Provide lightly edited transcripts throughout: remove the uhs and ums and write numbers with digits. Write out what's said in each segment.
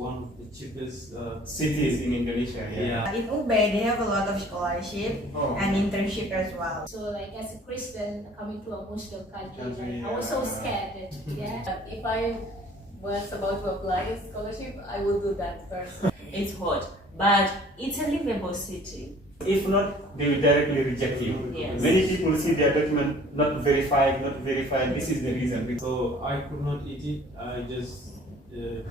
one of the cheapest cities in Indonesia. yeah. In Ubay, they have a lot of scholarship and internship as well. So like as a Christian coming to a Muslim country, Country, I was so scared. If I was about to apply a scholarship, I would do that first. It's hot, but it's a livable city. If not, they will directly reject you. Yes. Many people see their document not verified. This is the reason. So I could not eat it. I just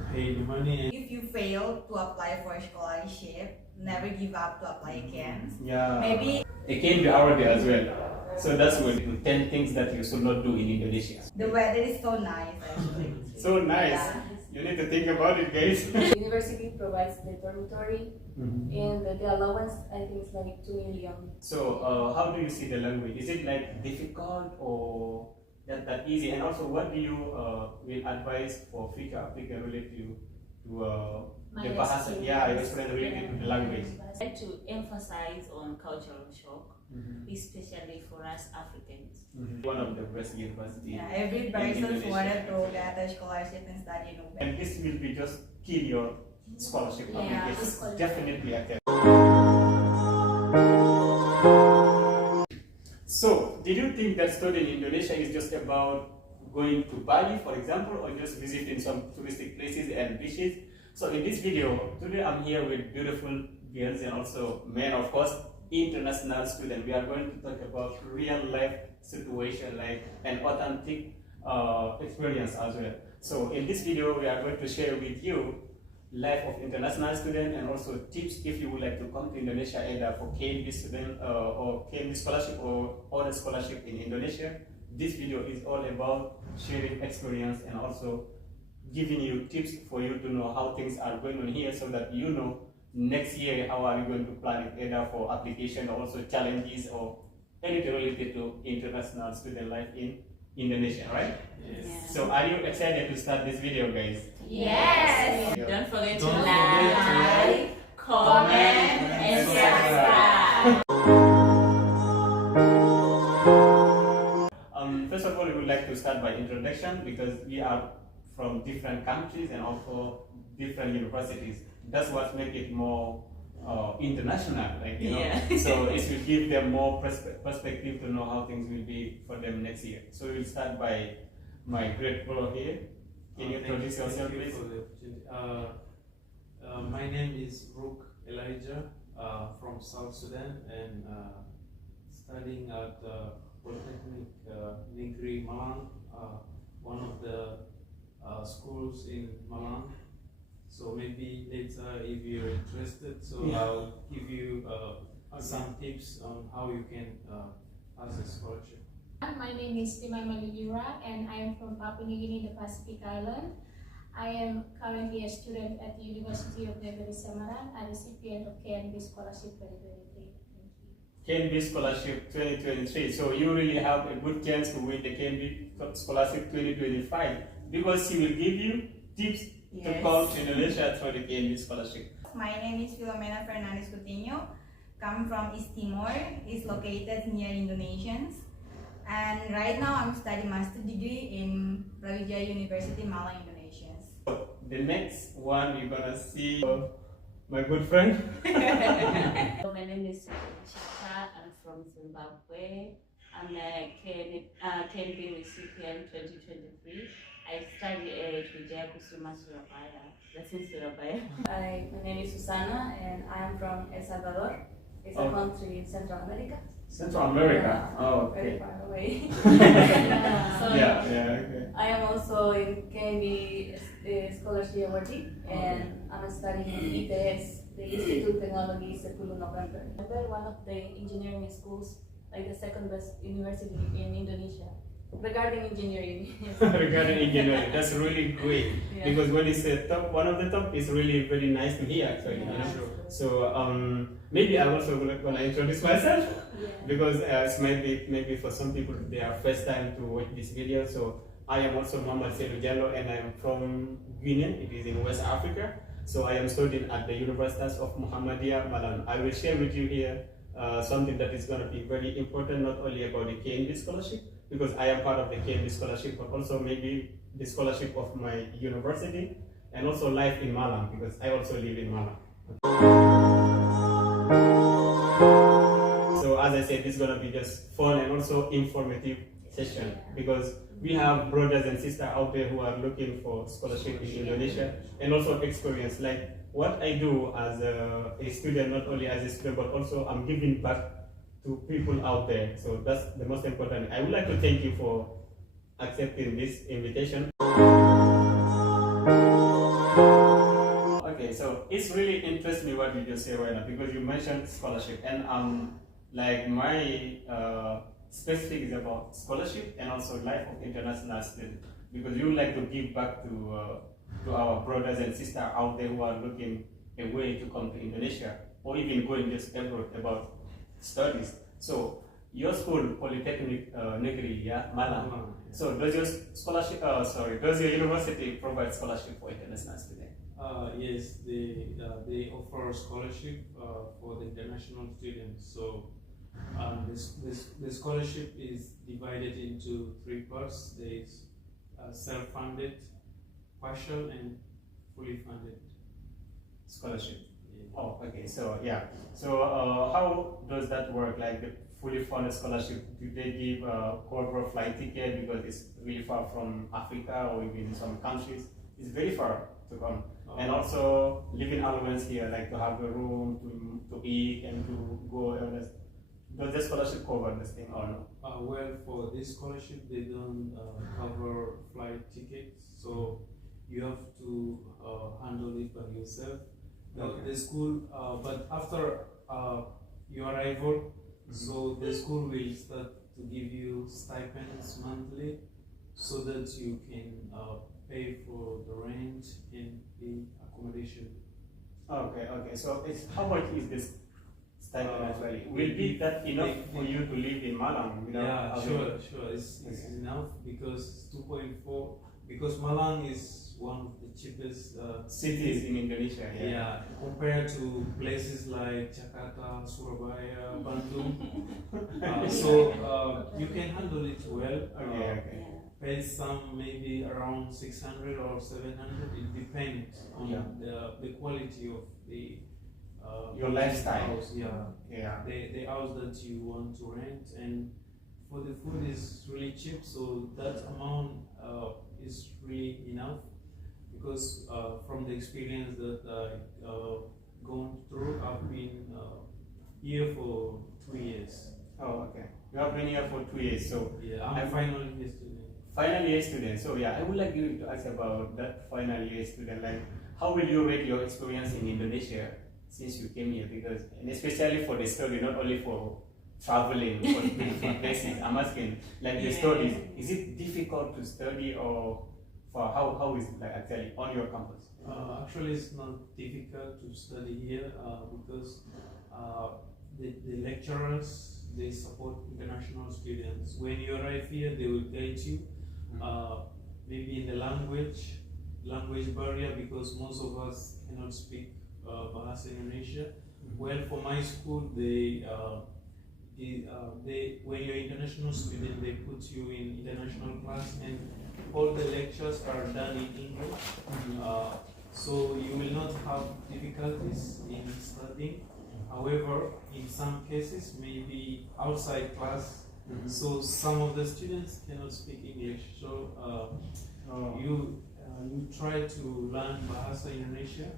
paid money. If you fail to apply for a scholarship, never give up to apply again. Yeah. Maybe it can be Arabic as well. So that's what 10 things that you should not do in Indonesia. the weather is so nice actually. So nice. Yeah. You need to think about it, guys. The university provides the dormitory, and the allowance, I think, is like 2 million. So how do you see the language? Is it like difficult or that easy? And also, what do you will advise for future applicant related to the bahasa? Yeah, your experience related to the language. I like to emphasize on cultural shock, especially for us Africans. One of the best universities. Yeah, every person wanted to get a scholarship and study in Ubay. And this will be just kill your scholarship application. scholarship. Definitely attempt. So, did you think that studying in Indonesia is just about going to Bali, for example, or just visiting some touristic places and beaches? So, in this video, today I'm here with beautiful girls and also men, of course, international students. We are going to talk about real life situation, like an authentic experience as well. So, in this video, we are going to share with you life of international student and also tips if you would like to come to Indonesia either for KNB student or KNB scholarship or other scholarship in Indonesia. This video is all about sharing experience and also giving you tips for you to know how things are going on here so that you know next year how are you going to plan it either for application or also challenges or anything related to international student life in Indonesia, right? Yes. So are you excited to start this video, guys? Yes. Don't forget to Don't like, forget comment, and subscribe. First of all, we would like to start by introduction because we are from different countries and also different universities. That's what makes it more international, like you know. Yeah. So it will give them more perspective to know how things will be for them next year. So we'll start by my great fellow here. Can you introduce yourself, please? My name is Rook Elijah from South Sudan and studying at Polytechnic Negeri Malang, one of the schools in Malang. So maybe later if you're interested, I'll give you some tips on how you can pass a scholarship. My name is Timai Malidura and I am from Papua New Guinea, the Pacific Island. I am currently a student at the University of Negeri Semarang, a recipient of KNB Scholarship 2023. Thank you. KNB Scholarship 2023. So you really have a good chance to win the KNB Scholarship 2025 because he will give you tips to come to Indonesia through the KNB Scholarship. My name is Filomena Fernandez Coutinho. Come from East Timor. It's located near Indonesians. And right now I'm studying master degree in Brawijaya University, Malang, Indonesia. The next one you're gonna see my good friend. So my name is Chita. I'm from Zimbabwe. I'm a KNB recipient 2023. I study at Vijaya Kusuma, Surabaya. That's in Surabaya. My name is Susana, and I am from El Salvador. It's a country in Central America. Central America. Oh, Very okay. far away. Yeah, So okay. I am also in KNB scholarship awardee, and I'm studying in ITS, the Institute Teknologi 10 November. We're one of the engineering schools, like the second best university in Indonesia. Regarding engineering. Regarding engineering, that's really great because when it's top, one of the top is really very nice to hear actually. Yeah. You know? So maybe I also want to introduce myself because maybe for some people they are first time to watch this video. So I am also Muhammad Seydou Diallo and I am from Guinea. It is in West Africa. So I am studying at the University of Muhammadiyah Malang. I will share with you here something that is going to be very important, not only about the KNB scholarship, because I am part of the KNB scholarship, but also maybe the scholarship of my university. and also life in Malang, because I also live in Malang. So as I said, this is gonna be just fun and also informative session, because we have brothers and sisters out there who are looking for scholarship in Indonesia and also experience. Like what I do as a student, not only as a student, but also I'm giving back to people out there. So that's the most important. I would like to thank you for accepting this invitation. Okay, so it's really interests me what you just say right now, because you mentioned scholarship, and like my specific is about scholarship and also life of international students, because you like to give back to our brothers and sisters out there who are looking a way to come to Indonesia or even going just abroad about studies. So your school, Polytechnic Negeri, yeah, Malang. So does your scholarship, does your university provide scholarship for international students? Yes, they offer scholarship for the international students. So the scholarship is divided into three parts. There is self-funded, partial, and fully funded Scholarship. Yeah. Oh, okay. So yeah. So how does that work? Like the fully funded scholarship, do they give a corporate flight ticket because it's really far from Africa or even some countries? It's very far to come. And also living allowance here, like to have a room, to eat and to go else. Does the scholarship cover this thing or no? Well, for this scholarship, they don't cover flight tickets, so you have to handle it by yourself. The school, but after your arrival, so the school will start to give you stipends monthly, so that you can pay for the rent and the accommodation. Okay. So it's how much is this stipend actually? Will be that enough for you to live in Malang? Yeah, sure. It's enough, because 2.4. Because Malang is one of the cheapest cities in Indonesia. Yeah, compared to places like Jakarta, Surabaya, Bandung. So you can handle it well. Okay. Pay some maybe around 600 or 700. It depends on the quality of the your lifestyle. House. The house that you want to rent, and for the food is really cheap. So that amount is really enough, because from the experience that I've gone through, I've been here for 2 years. Oh, okay. You have been here for 2 years, so yeah, I'm final year student. Final year student. So yeah, I would like you to ask about that final year student. Like, how will you rate your experience in Indonesia since you came here? Because, and especially for the study, not only for traveling for different places. I'm asking, like the studies, is it difficult to study, or for how is it like actually on your campus? Actually, it's not difficult to study here because the lecturers, they support international students. When you arrive here, they will guide you, maybe in the language barrier, because most of us cannot speak Bahasa Indonesia. Well, for my school, when you're an international student, they put you in international class, and all the lectures are done in English. So you will not have difficulties in studying. However, in some cases, maybe outside class, so some of the students cannot speak English. So you try to learn Bahasa Indonesia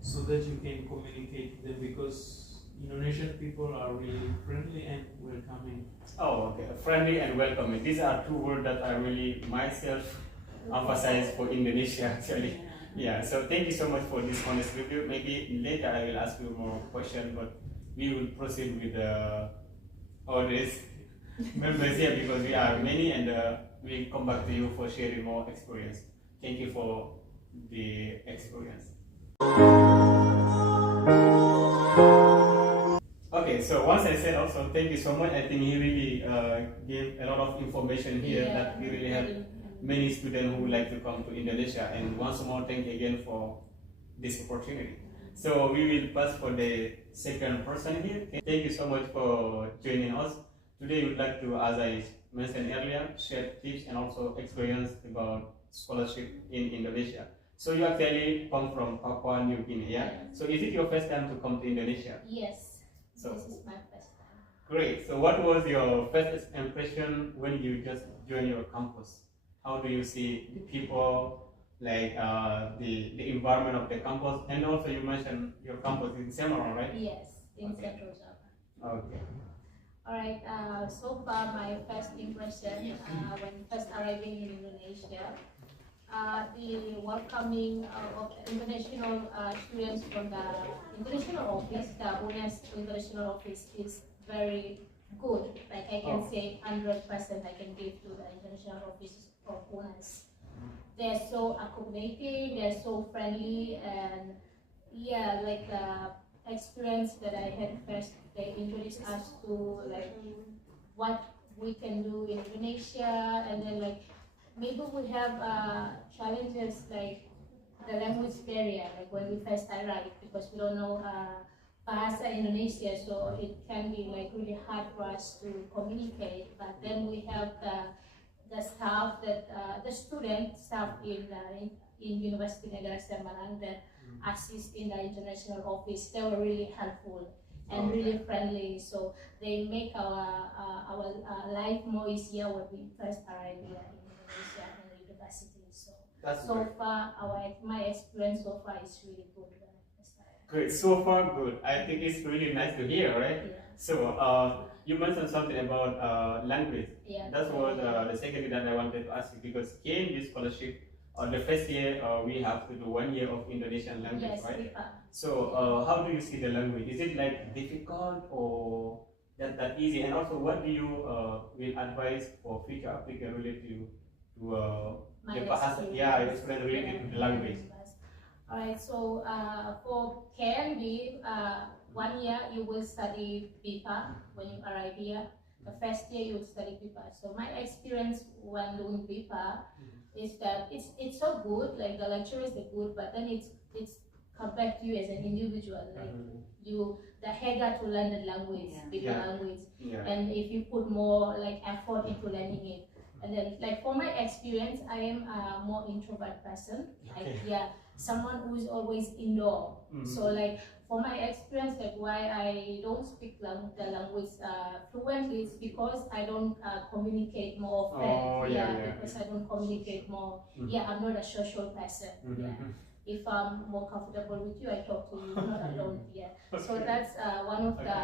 so that you can communicate with them, because Indonesian people are really friendly and welcoming. Oh, okay. Friendly and welcoming. These are two words that I really myself emphasize for Indonesia actually. Yeah, so thank you so much for this honest review. Maybe later I will ask you more questions, but we will proceed with all these members here, because we are many, and we'll come back to you for sharing more experience. Thank you for the experience. Okay, so once I said also thank you so much, I think he really gave a lot of information here that we really help many students who would like to come to Indonesia. And once more, thank you again for this opportunity. So we will pass for the second person here. Thank you so much for joining us. Today we would like to, as I mentioned earlier, share tips and also experience about scholarship in Indonesia. So you actually come from Papua New Guinea, yeah? So is it your first time to come to Indonesia? Yes, So this is my first time. great. So what was your first impression when you just joined your campus? How do you see the people, like the environment of the campus? And also you mentioned your campus in Semarang, right? Yes, in Okay. Central Java. Okay. Alright, so far my first impression when first arriving in Indonesia, the welcoming of the international students from the international office, the UNES international office is very good. Like I can say 100% I can give to the international office of UNES. They're so accommodating, they're so friendly, and yeah, like the experience that I had first, they introduced us to like what we can do in Indonesia, and then like maybe we have challenges like the language barrier, like when we first arrived, because we don't know Bahasa Indonesia, so it can be like really hard for us to communicate. But then we have the staff that the student staff in University Negara Semarang that assist in the international office. They were really helpful and really friendly, so they make our life more easier when we first arrive here in Indonesia and the university. So far, my experience so far is really good when I first arrived. Great, so far good. I think it's really nice to hear, right? Yeah. So you mentioned something about language. Yeah. That's what the second thing that I wanted to ask you, because here in this scholarship, the first year we have to do 1 year of Indonesian language, Yes, right? Pipa. So how do you see the language? Is it like difficult or that easy? And also, what do you will advise for future applicant related to My the bahasa? experience. Yeah, experience related to the language. Alright, so for KNB, 1 year you will study BIPA when you arrive here. The first year you will study BIPA. So my experience when doing BIPA is that it's so good, like the lecturers are good, but then it's come back to you as an individual, like the header to learn the language, BIPA language, and if you put more like effort into learning it. And then, like for my experience, I am a more introvert person. Like someone who is always indoor. So like for my experience, like why I don't speak the language fluently is because I don't communicate more often. Because I don't communicate more. I'm not a social person. If I'm more comfortable with you, I talk to you, not alone. So that's one of the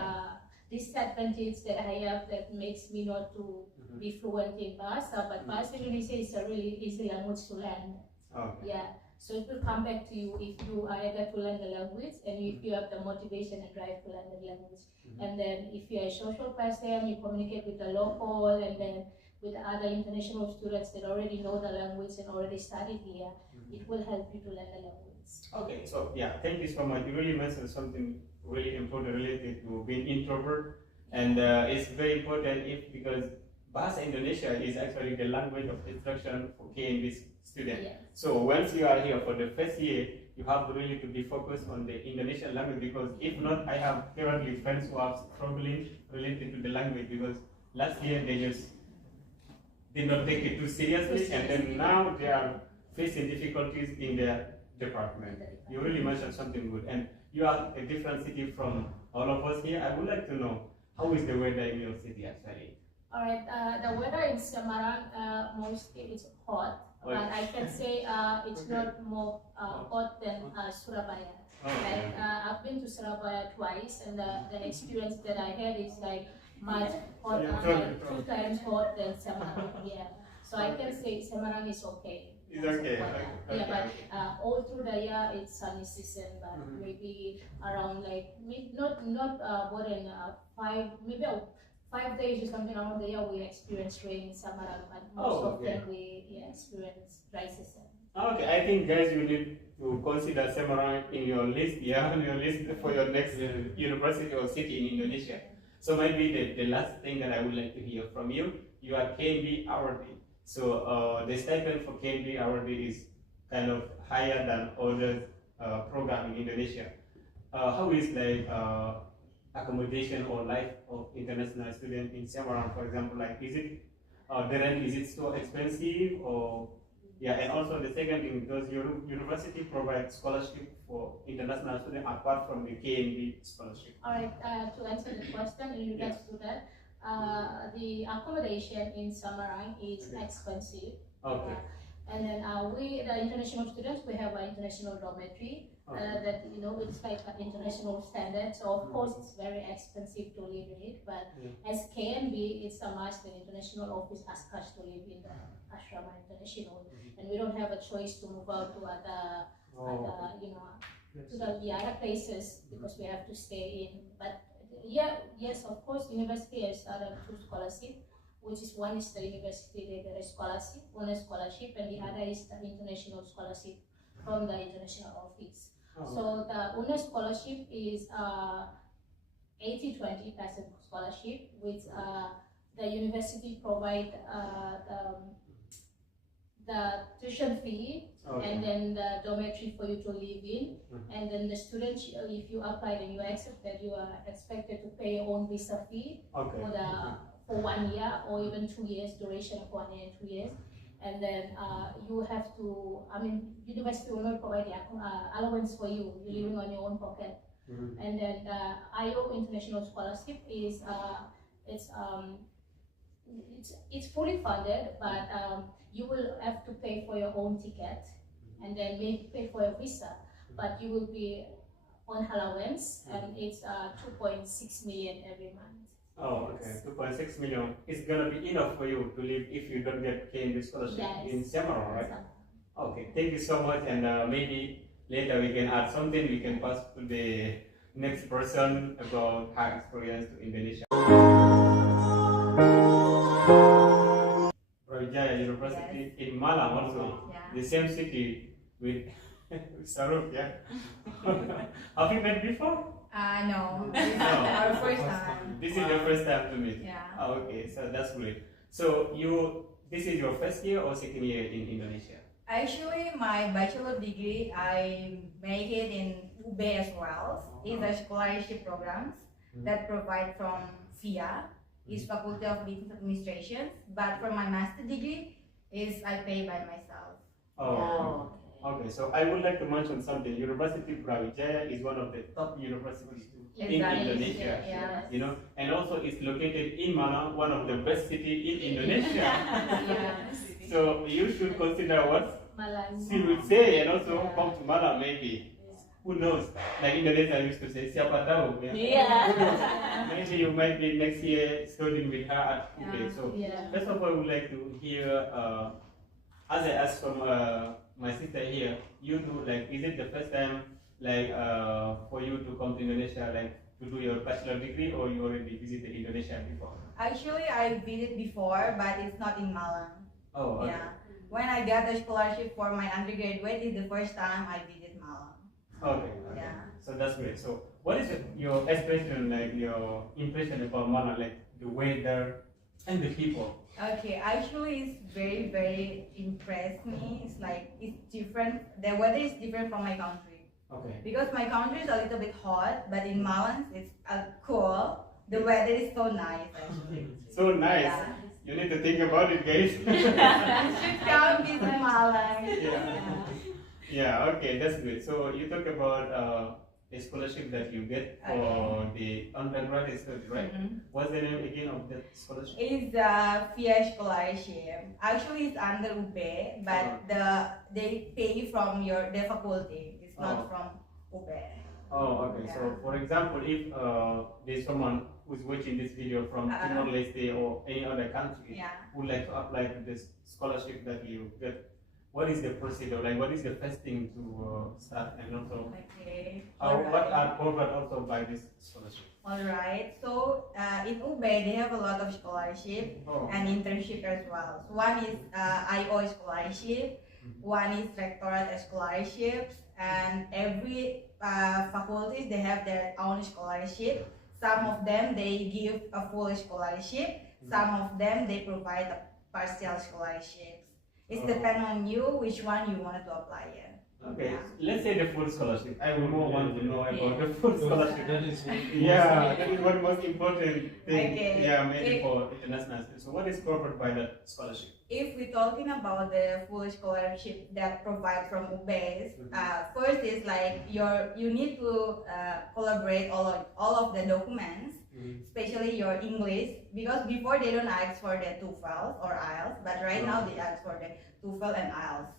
disadvantages that I have that makes me not to be fluent in Bahasa, but Bahasa Indonesia is a really easy language to learn. So it will come back to you if you are eager to learn the language and if you have the motivation and drive to learn the language. And then if you're a social person, you communicate with the local and then with the other international students that already know the language and already studied here, it will help you to learn the language. Okay, so thank you so much. You really mentioned something really important related to being introvert, and it's very important because Bahasa Indonesia is actually the language of instruction for KNB students. So once you are here for the first year, you have really to be focused on the Indonesian language, because if not, I have currently friends who are struggling related to the language because last year they just did not take it too seriously, and then now they are facing difficulties in their department. You really mentioned something good, and you are a different city from all of us here. I would like to know, how is the weather in your city actually? Alright, the weather in Semarang mostly it's hot, but I can say it's not more hot than Surabaya. I've been to Surabaya twice, and the experience that I had is like much hotter, like 2 times hot than Semarang. So I can say Semarang is okay. It's okay. But all through the year it's sunny season, but maybe around like not more than 5 days or something around the year we experience rain in Semarang, but most of them we experience dry season. Okay, I think guys, you need to consider Semarang in your list, on your list for your next university or city in Indonesia. So maybe the last thing that I would like to hear from you, you are KNB awardee. So the stipend for KNB awardee is kind of higher than other programs in Indonesia. How is like accommodation or life of international students in Semarang, for example? Like, is it the rent, is it so expensive, or Yeah, and also the second thing, does your university provide scholarship for international students apart from the KNB scholarship? All right, to answer the question in regards to that, the accommodation in Semarang is expensive. Okay. And then we, the international students, we have an international dormitory that, you know, it's like an international standard. So of course it's very expensive to live in it, but as KNB, it's a must. The international office asks us to live in the Ashrama International, and we don't have a choice to move out to other, you know, to the other places because we have to stay in. But yeah, yes, of course, university has other two scholarships, which is one is the university there is scholarship, one is scholarship, and the other is the international scholarship from the international office. So the UNA scholarship is 80-20% scholarship, which the university provide the tuition fee and then the dormitory for you to live in, and then the students, if you apply and you accept that, you are expected to pay your own visa fee for 1 year or even 2 years, duration of 1 year and 2 years. And then you have to, I mean, university will not provide the allowance for you. You're living on your own pocket. And then the IO International Scholarship is it's fully funded, but you will have to pay for your own ticket and then maybe pay for your visa, but you will be on allowance, and it's 2.6 million every month. Oh, okay. 2.6 million is gonna be enough for you to live if you don't get KNB scholarship in Semarang, right? Okay, thank you so much, and maybe later we can add something. We can pass to the next person about her experience to Indonesia. Brawijaya University in Malang also, the same city with Saruk, yeah. Have you met before? No, this is our first time. This is your first time to meet? Yeah. Oh, okay, so that's great. So this is your first year or second year in Indonesia? Actually, my bachelor degree, I make it in UB as well. It's a scholarship programs that provide from FIA, is Faculty of Business Administration. But for my master degree, I pay by myself. Oh, okay. So I would like to mention something. University Brawijaya is one of the top universities in Indonesia. Yes. You know, and also it's located in Malang, one of the best city in Indonesia. So you should consider what Malang. she would say, and also come to Malang maybe. Who knows? Like Indonesia used to say, siapa tahu. Yeah. Maybe you might be next year studying with her at UB. So first of all, I would like to hear, as I asked from my sister here, you do like, is it the first time like for you to come to Indonesia, like to do your bachelor degree, or you already visited Indonesia before? Actually, I visited before, but it's not in Malang. Oh, okay. Yeah. When I got the scholarship for my undergraduate, it's the first time I visit Malang. Okay. Yeah. So that's great. So what is your expression, like your impression about Malang, like the weather and the people? Okay, actually it's very, very impressed me. It's like, it's different. The weather is different from my country. Okay. Because my country is a little bit hot, but in Malang it's cool. The weather is so nice actually. So nice. Yeah. You need to think about it, guys. You should come visit Malang. Yeah, okay, that's good. So you talk about a scholarship that you get for the undergraduate study, right? What's the name again of that scholarship? It's a FIA scholarship. Actually, it's under UB, but they pay from the faculty. It's not from UB. Oh, okay. Yeah. So, for example, if there's someone who's watching this video from Timor-Leste or any other country who would like to apply to this scholarship that you get, what is the procedure? Like, what is the first thing to start, and also what are covered also by this scholarship? Alright, so in UB they have a lot of scholarship and internship as well. So one is IO scholarship, one is rectorate scholarships, and every faculties they have their own scholarship. Some of them they give a full scholarship, some of them they provide a partial scholarship. It depends on you which one you wanted to apply in. Okay, Yeah. let's say the full scholarship. I would more want to know about Yeah. the full scholarship. That is Yeah, that is one most important thing. Okay. Yeah, maybe for international students. So, what is covered by the scholarship? If we're talking about the full scholarship that provide from UBS, first is like you need to collaborate all of the documents, especially your English, because before they don't ask for the TOEFL or IELTS, but right now they ask for the TOEFL and IELTS.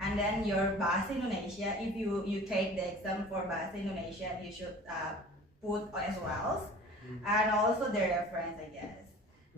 And then your Bahasa Indonesia, if you take the exam for Bahasa Indonesia, you should put as well, and also the reference, I guess.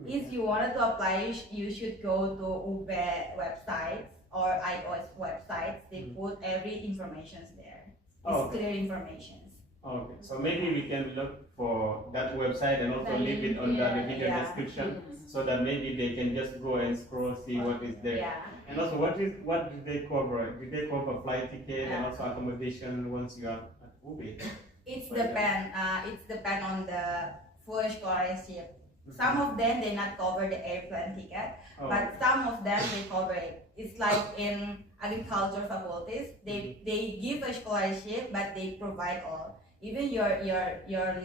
If you wanted to apply, you should go to UB websites or IOS websites. They put every information there. It's clear information. Okay, so maybe we can look for that website and also leave it under the video description, so that maybe they can just go and scroll, see what is there. Yeah. And also, what did they cover? Did they cover flight ticket and also accommodation once you are at UB? It's depend on the full scholarship. Some of them they not cover the airplane ticket, but some of them they cover it. It's like in agriculture faculties, they give a scholarship, but they provide all, even your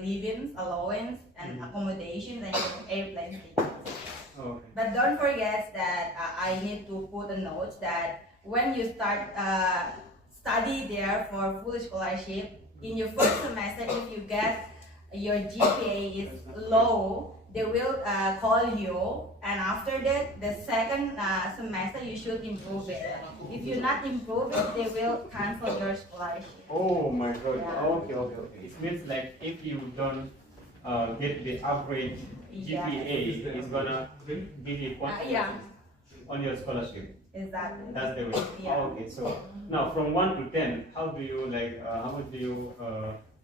living allowance and accommodation and your airplane tickets. Okay. But don't forget that I need to put a note that when you start study there for full scholarship, in your first semester, if you get your GPA is low, they will call you, and after that, the second semester you should improve it. If you not improve it, they will cancel your scholarship. Oh my God. Yeah. Okay. It means like if you don't get the average GPA, it's gonna give you on your scholarship. Exactly. That's the way. Yeah. Okay. So now from 1 to 10, how do you how much do you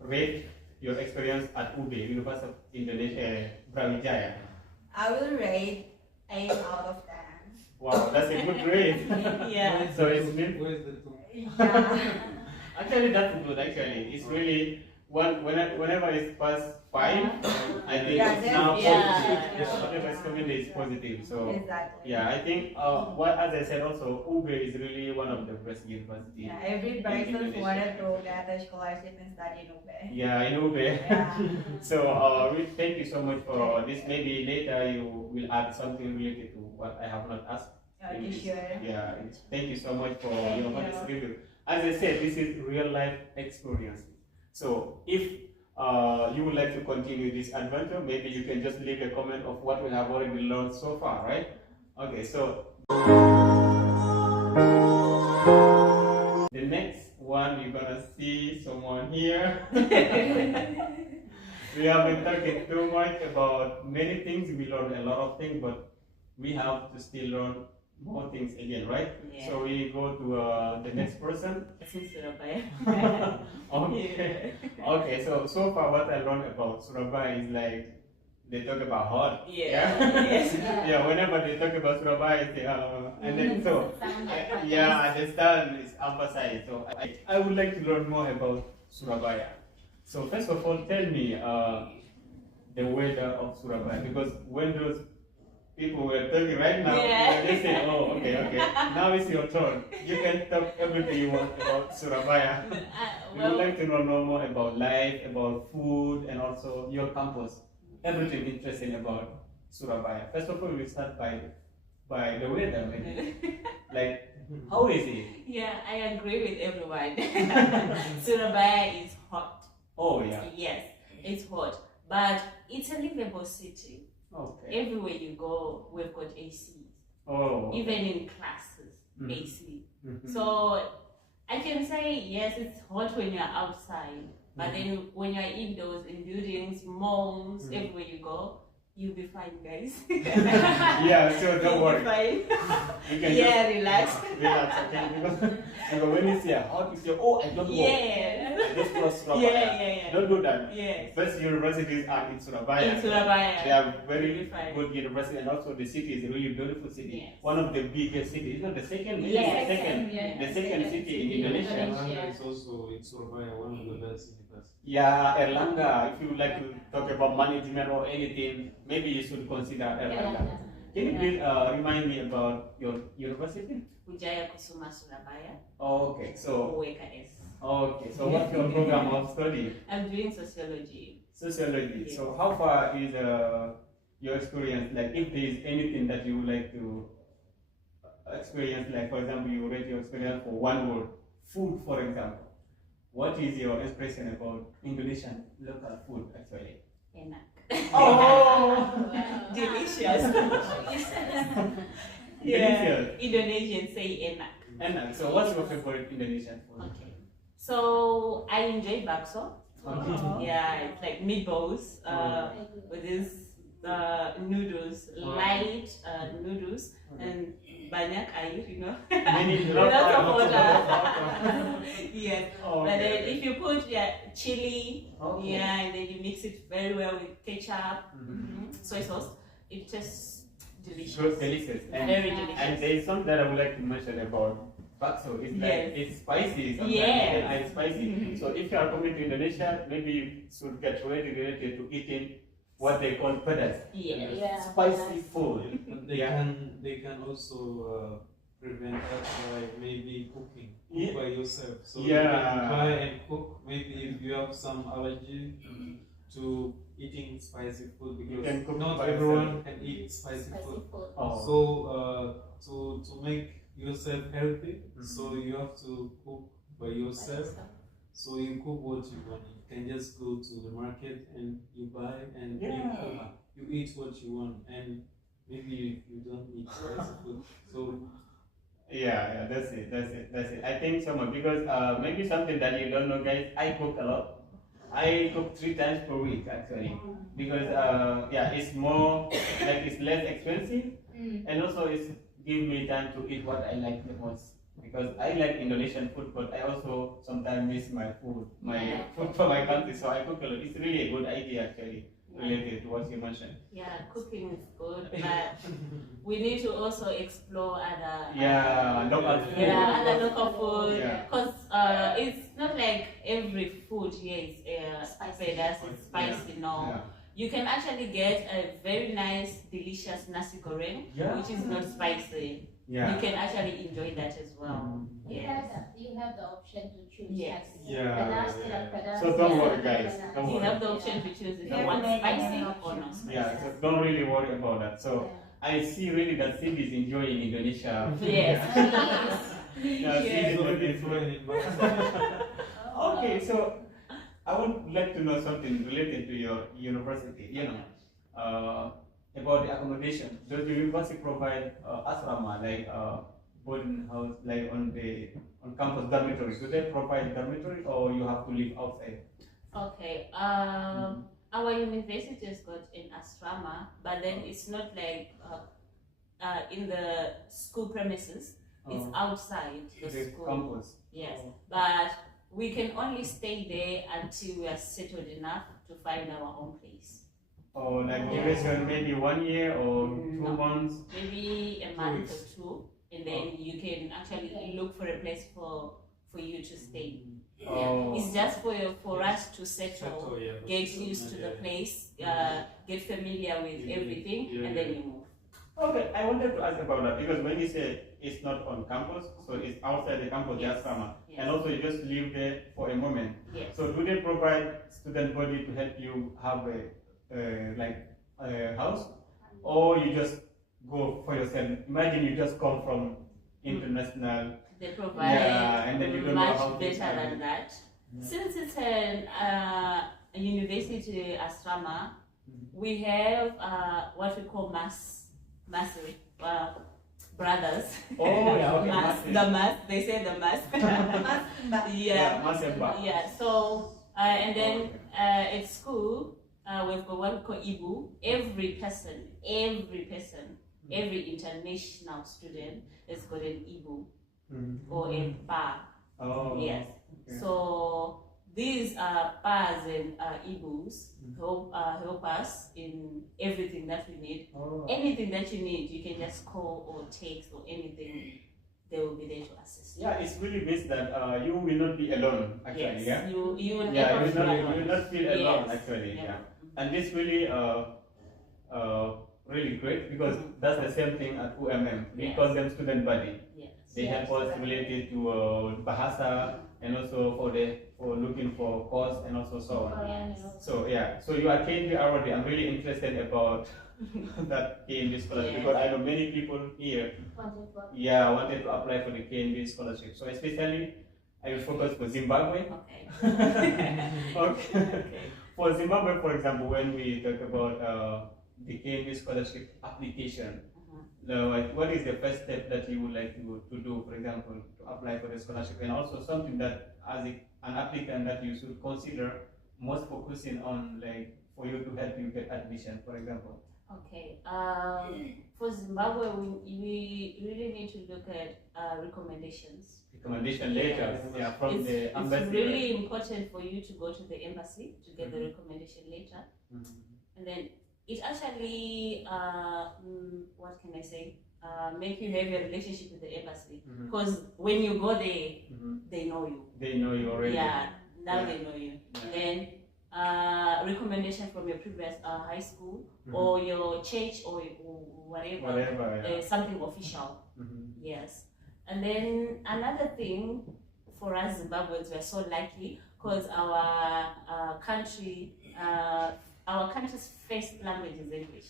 rate your experience at UB, University of Indonesia, Brawijaya? I will rate 8 out of 10. Wow, that's a good grade. Yeah. So it's mean, Where's the two? Yeah. actually that's good. Actually, it's really whenever it's past 5, I think it's now positive. Whatever is coming there is positive. So Exactly. yeah, I think as I said also, UB is really one of the best universities. Yeah, every person Indonesia. wanted to get a scholarship and study in UB. Yeah, in UB. Yeah. So we thank you so much for this. Maybe later you will add something related to what I have not asked. Okay, sure. Yeah, thank you so much for Thank your you. honest review. As I said, this is real life experience. So if you would like to continue this adventure, maybe you can just leave a comment of what we have already learned so far, right? Okay, so the next one you're gonna see someone here. We have been talking too much about many things. We learned a lot of things, but we have to still learn more things again, right? Yeah. So we go to the next person. It's in Surabaya. Okay. Okay. So far, what I learned about Surabaya is like they talk about hot. Yeah. Yes. Yeah. Whenever they talk about Surabaya, they and then so I understand it's emphasized. So I would like to learn more about Surabaya. So first of all, tell me the weather of Surabaya, because when those people were talking right now, they say, oh, okay, now it's your turn. You can talk everything you want about Surabaya. We would like to know more about life, about food, and also your campus. Everything interesting about Surabaya. First of all, we start by the weather. Like, how is it? Yeah, I agree with everyone. Surabaya is hot. Oh, yeah. Yes, it's hot. But it's a livable city. Okay. Everywhere you go, we've got AC. Oh. Even in classes, AC. Mhm. So I can say, yes, it's hot when you're outside. But then when you're indoors, in buildings, malls, everywhere you go, you'll be fine, guys. Yeah, so don't worry. You'll be fine. You can Relax. relax, okay? Because when you say hot, you say, oh, I don't know. Yeah. I just go Surabaya. Yeah. Don't do that. Yes. Best universities are in Surabaya. In Surabaya. They are very Really fine. good university, and also the city is a really beautiful city. Yes. One of the biggest cities. It's not the second, maybe Yes. the second city in Indonesia. Erlangga is also in Surabaya, one of the best universities. Yeah, Erlangga. If you would like to talk about management or anything, maybe you should consider Erlangga. Can you please remind me about your university? Wijaya Kusuma Surabaya. Okay, so UWKS. okay, so what's your program of study? I'm doing sociology. Sociology. Yes. So how far is your experience? Like, if there is anything that you would like to experience, like for example, you rate your experience for one word, food, for example. What is your expression about Indonesian local food actually? Enak. Oh, Delicious. delicious. Indonesian say enak. And so, what's your favorite Indonesian food? Okay. So I enjoy bakso. Okay. Yeah, it's like meatballs with this noodles, light noodles, and banyak air, you know. Many Lots of water. water. Yes. Oh, But okay, then okay. if you put chili, Okay. yeah, and then you mix it very well with ketchup, Mhm. soy sauce, it tastes delicious. So delicious. And, Very delicious. and there is something that I would like to mention about bakso. It's like Yes. it's spicy. Sometimes Yes. it's spicy. So if you are coming to Indonesia, maybe you should get ready related to eating what they call pedas. Yes. Yeah. Spicy food. But they Yeah. can also prevent that by maybe cooking Yeah. by yourself. So Yeah. you can try and cook. Maybe if you have some allergy to eating spicy food, You because can cook not by everyone yourself. can eat spicy Spicy food. food. Oh. So to make yourself healthy, so you have to cook by yourself. So you cook what you want. You can just go to the market and you buy and you Yeah. cook. You eat what you want, and maybe you don't eat spicy food. So Yeah, that's it. I think so much because maybe something that you don't know, guys. I cook a lot. I cook 3 times per week actually because yeah, it's more like it's less expensive and also it's give me time to eat what I like the most. Because I like Indonesian food, but I also sometimes miss my food, food from my country. So I cook a lot. It's really a good idea actually, related to what you mentioned. Yeah, cooking is good, but we need to also explore other Local food. yeah, other local food, Yeah. because it's not like every food here is Spicy. it's spicy. No, Yeah. you can actually get a very nice, delicious nasi goreng, Yeah. which is not spicy. Yeah. You can actually enjoy that as well. You Yes. have the option to choose. Yes. Yeah, Pedas, yeah. tidak pedas. So don't Yeah. worry, guys. Don't You worry. have the option to choose if Yeah, you want many spicy or options. not spicy. Yeah, so don't really worry about that. So I see really that Cindy is enjoying Indonesia. Yes. Yeah, Yes. Cindy is it's already really- fluent in Okay, so I would like to know something related to your university. About the accommodation. Does the university provide asrama, like boarding house, like on campus dormitory? Do they provide dormitory, or you have to live outside? Okay. Our university has got an asrama, but then it's not like in the school premises. It's outside the school. Campus. Yes, but we can only stay there until we are settled enough to find our own place. Or like duration, maybe 1 year or 2 No. months. Maybe a month or weeks. 2, and then you can actually look for a place for you to stay. Oh. It's just for us to settle, yeah, for get settlement, used to the yeah. place, get familiar with everything, Yeah, and then you move. Okay, I wanted to ask about that because when you say it's not on campus, so it's outside the campus, the Yes. asrama, Yes. and also you just live there for a moment. Yes. So do they provide student body to help you have a house, or you just go for yourself? Imagine you just come from international. They provide And then you don't know much how to better manage. than that. Since it's a university asrama, we have what we call brothers. Oh yeah, okay. The mass, they say the mass. yeah. Maseba. Yeah, so, and then at school, we've got what we call Ibu. Every person, every international student has got an Ibu or a bar. Oh. Yes. Okay. So these bars and Ibus help us in everything that we need. Oh. Anything that you need, you can just call or text or anything. They will be there to assist you. Yeah, it's really best that you will not be alone. Actually, Yes, yeah. you will Yeah, never you feel will alone. not feel alone. Yes, Actually, never. yeah. And this really really great because that's the same thing at UMM. We call them student body. Yes. They help us related to bahasa and also for looking for course and also so on. Yes. So yeah, so you are KNB already. I'm really interested about that KNB scholarship because I know many people here wanted to apply for the KNB scholarship. So especially I will focus for Zimbabwe. Okay. Okay. For Zimbabwe, for example, when we talk about the KNB scholarship application, what is the first step that you would like to do, for example, to apply for the scholarship, and also something that as an applicant that you should consider most focusing on, like for you to help you get admission, for example? Okay. For Zimbabwe, we really need to look at recommendations. Recommendation letters, from the embassy. It's really important for you to go to the embassy to get the recommendation letter, and then it actually, what can I say? Make you have a relationship with the embassy, because when you go there, they know you. They know you already. Yeah, now they know you. Then recommendation from your previous high school or your church or whatever, something official. Yes. And then another thing for us Zimbabweans, we are so lucky because our country's first language is English.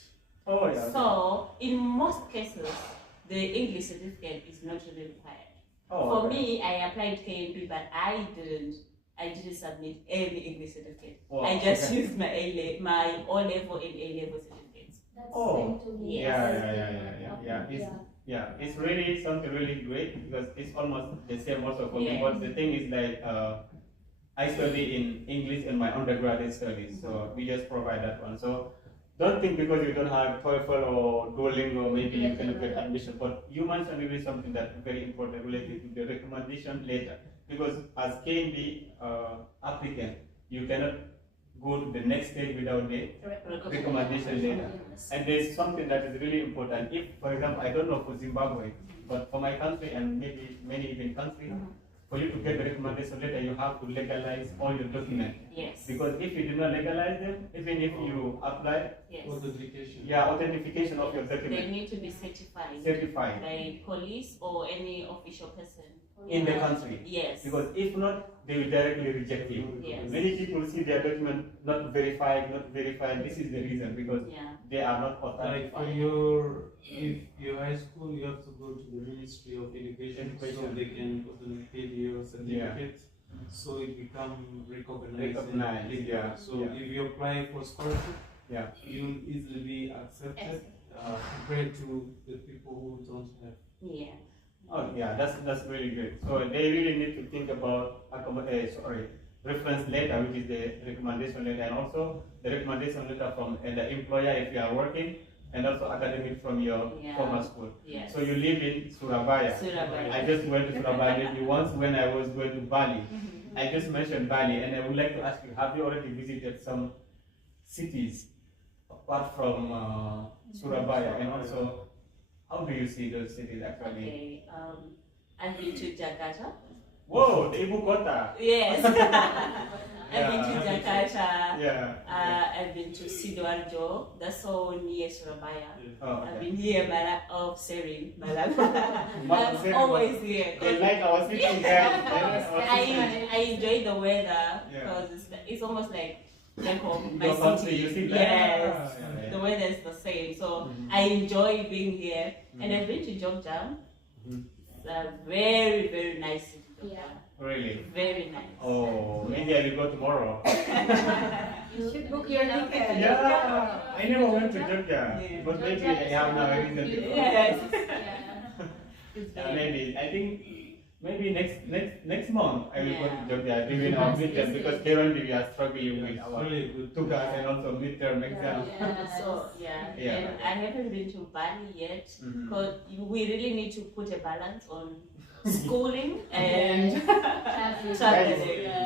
Oh yeah. So in most cases, the English certificate is not really required. Oh, for me, I applied KNP, but I didn't submit any English certificate. Oh, I just used my O level and A level certificates. That's Oh, same to me. Yeah. It's really something really great because it's almost the same also for me. But the thing is like I study in English in my undergraduate studies, so we just provide that one. So don't think because you don't have TOEFL or Duolingo, maybe you cannot get admission. But you mentioned really something that's very important related to the recommendation letter. Because as KNB applicant, you cannot go to the next stage without the recommendation letter. And there's something that is really important. If, for example, I don't know for Zimbabwe, but for my country and maybe many even countries, for you to get the recommendation letter, you have to legalize all your documents. Yes. Because if you do not legalize them, even if you apply, authentication of your document. They need to be certified by police or any official person in the country. Yes. Because if not, they will directly reject you. Yes. Many people see their document not verified. This is the reason because they are not Like for authenticated. if your high school, you have to go to the Ministry of Education so they can authenticate your certificate. So it becomes recognized. So if you apply for scholarship, you'll easily be accepted compared to the people who don't have. Yeah. Oh yeah, that's really good. So they really need to think about reference letter, which is the recommendation letter, and also the recommendation letter from the employer if you are working, and also academic from your former school. Yes. So you live in Surabaya. I just went to Surabaya maybe once when I was going to Bali. I just mentioned Bali, and I would like to ask you: have you already visited some cities apart from Surabaya, and also? How do you see those cities actually? Okay, I've been to Jakarta. Whoa, the Ibu Kota. Yes. I've been to Jakarta. Yeah. I've been to Sidoarjo. That's so near Surabaya. Oh, okay. I've been here, Sering, Malang. I'm always here. They like our city there. I enjoy the weather because it's almost like home, my city. Yes. The weather is the same, so I enjoy being here. And I've been to Jogja. It's a very, very nice city. Really? Very nice. Oh, maybe I will go tomorrow. You should book your ticket. Yeah, I never went to Jogja, but maybe I have now a reason to go. Yes. Maybe I think maybe next month I will go to Jogja during our midterm because currently we are struggling with our tugas and also midterm exam. So and I haven't been to Bali yet because we really need to put a balance on schooling and traveling.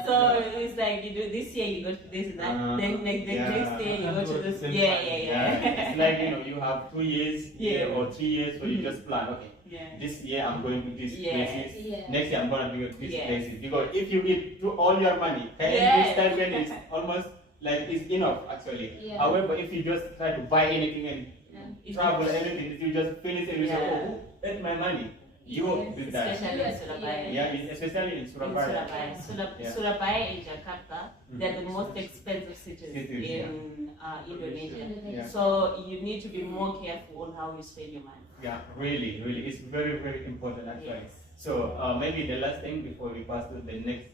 So it's like you do this year you go to this and that, then the next year you go to this. It's like you have 2 years or 3 years, so you just plan. Okay. This year I'm going to this places. Next year I'm going to be at this places. Because if you give to all your money, this stipend is almost like it's enough actually. However, if you just try to buy anything and travel, anything. You just finish it. You say, "Oh, who paid my money?" You did that. Especially in Surabaya. Yeah, especially in Surabaya. Surabaya and Jakarta, they're the most expensive cities in Indonesia. Yeah. So you need to be more careful on how you spend your money. Yeah, really, really. It's very, very important actually. Yes. So maybe the last thing before we pass to the next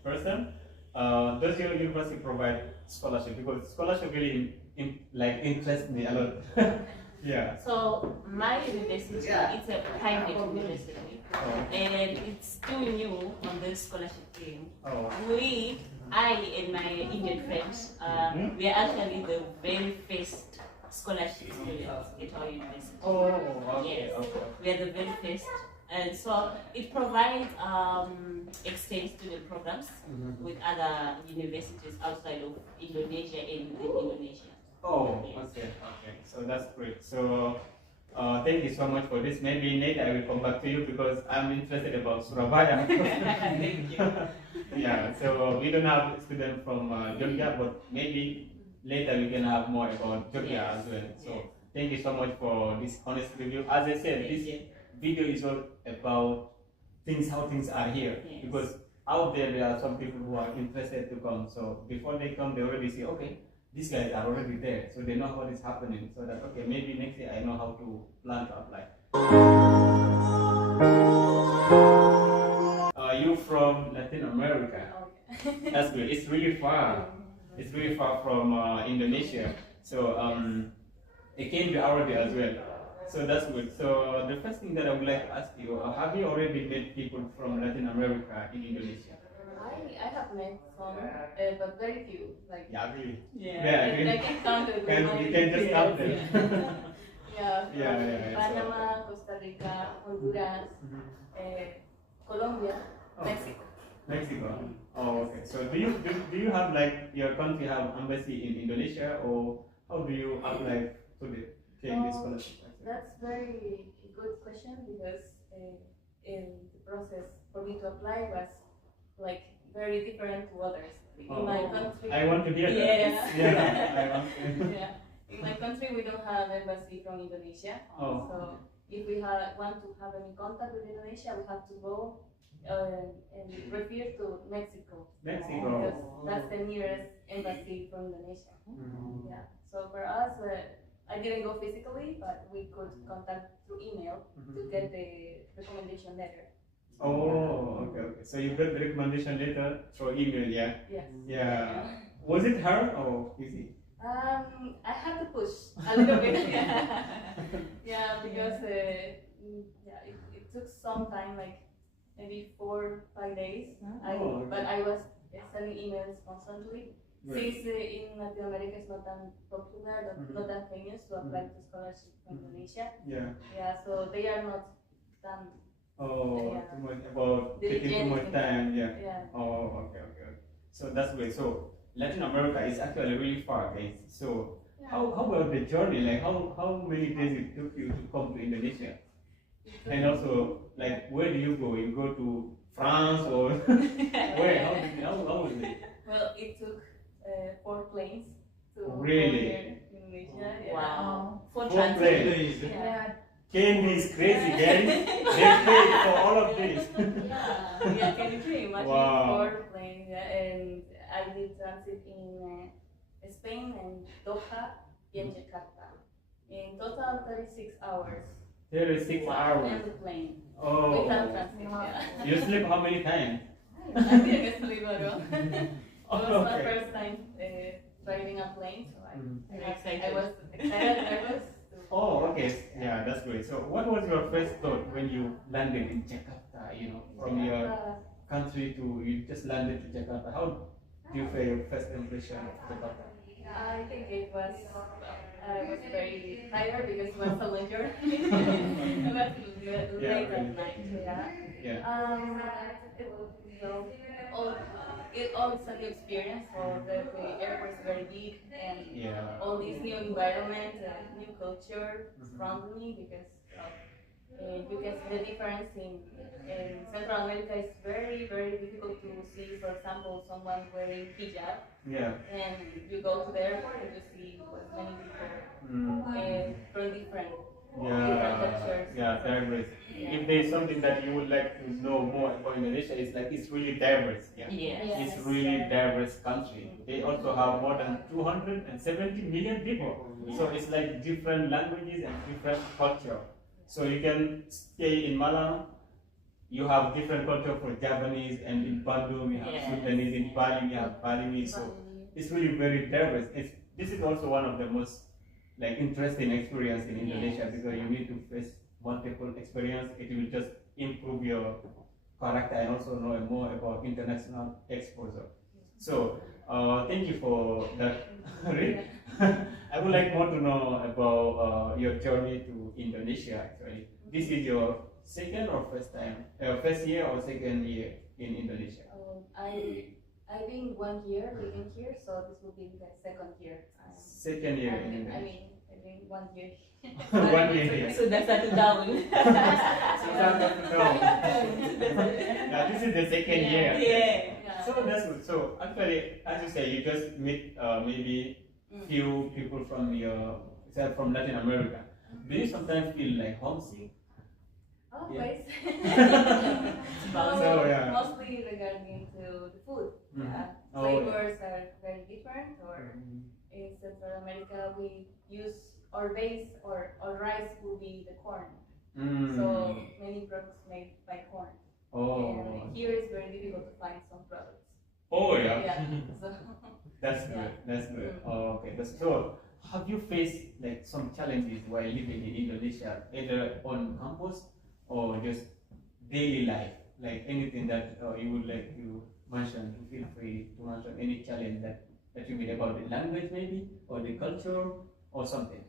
person, does your university provide scholarship? Because scholarship really interests me a lot. Yeah. So my university, it's a private university, and it's still new on the scholarship thing. I and my Indian friends, we are actually the very first scholarship students at our university. Okay. Yes, we are the very first. And so it provides exchange student programs with other universities outside of Indonesia and in Indonesia. Okay. So that's great. So thank you so much for this. Maybe later I will come back to you because I'm interested about Surabaya. Thank you. Yeah. So we don't have students from Jogja, but maybe later we can have more about Jogja as well. So thank you so much for this honest review. As I said, this video is all about how things are here. Yes. Because out there are some people who are interested to come. So before they come, they already say, okay, these guys are already there, so they know what is happening. So that okay, maybe next year I know how to plan to apply. You from Latin America? Okay. That's good. It's really far. It's really far from Indonesia. So it can be already as well. So that's good. So the first thing that I would like to ask you, have you already met people from Latin America in Indonesia? I have met some, but very few. Like Really. I can count it. You can just count them. Yeah. Panama, Costa Rica, Honduras, Colombia, Mexico. Mexico. Okay. So do you have your country have embassy in Indonesia, or how do you apply to the scholarship? That's very good question because in the process for me to apply was like very different to others. In my country, I want to hear that. I want to. In my country, we don't have embassy from Indonesia. So if we want to have any contact with Indonesia, we have to go and refer to Mexico. Because that's the nearest embassy from Indonesia. Yeah. So for us, I didn't go physically, but we could contact through email to get the recommendation letter. Okay. So you got the recommendation letter through email, yeah? Yes. Yeah. Was it hard or easy? I had to push a little bit. Because it took some time, like maybe 4 or 5 days. But I was sending emails constantly. Right. Since in Latin America it's not that popular, not that famous to apply to scholarship from Indonesia. Yeah, so they are not done. Too much about taking too much time. Yeah. Okay. So that's great. So Latin America is actually really far, guys. So how about the journey? Like how many days it took you to come to Indonesia? And also, like, where do you go? You go to France or where? How was it? Well, it took 4 planes to Really? Indonesia. Wow. 4 planes. Candy is crazy, guys. They paid for all of this. Can you imagine? Wow. 4 planes, and I did transit in Spain and Doha and Jakarta. In total, 36 hours. 36 hours. And the plane. You Without transit. sleep how many times? I didn't sleep at all. It was my first time driving a plane, so I was excited, nervous. Okay. Yeah, that's great. So, what was your first thought when you landed in Jakarta? From your country to you just landed to Jakarta. How do you feel your first impression of Jakarta? I think it was. I was very tired because it was a long journey. It was late at night. It all is a new experience. So the airport is very big and all this new environment, new culture surrounding me because because the difference in Central America is very, very difficult to see. For example, someone wearing hijab, Yeah. and you go to the airport and you see many people from different cultures. Yeah, diverse. If there's something that you would like to know more about Indonesia, it's like it's really diverse. Yeah. Yes. It's really diverse country. They also have more than 270 million people. So it's like different languages and different culture. So you can stay in Malang, you have different culture for Japanese, and in Bandung you have Sudanese, in Bali you have Balinese. So it's really very diverse. This is also one of the most like interesting experience in Indonesia, because you need to face multiple experience. It will just improve your character and also know more about international exposure. So thank you for that. I would like more to know about your journey to Indonesia. Actually, this is your second or first year or second year in Indonesia? I've been 1 year living here, so this will be the second year. Second year in Indonesia. I've been 1 year. 1 year here. Sudah 1 tahun. Now this is the second year. Yeah. So that's good. So actually, as you say, you just meet maybe few people from from Latin America. Do you sometimes feel like homesick? Always. So, yeah. Mostly regarding to the food. Flavors are very different. Or in Central America, we use our base or our rice will be the corn. So many products made by corn. And here it's very difficult to find some products. Oh yeah. So That's good. That's good. Okay. So, have you faced like some challenges while living in Indonesia, either on campus or just daily life? Like anything that you would like to mention, feel free to mention any challenge that you mean about the language, maybe, or the culture, or something.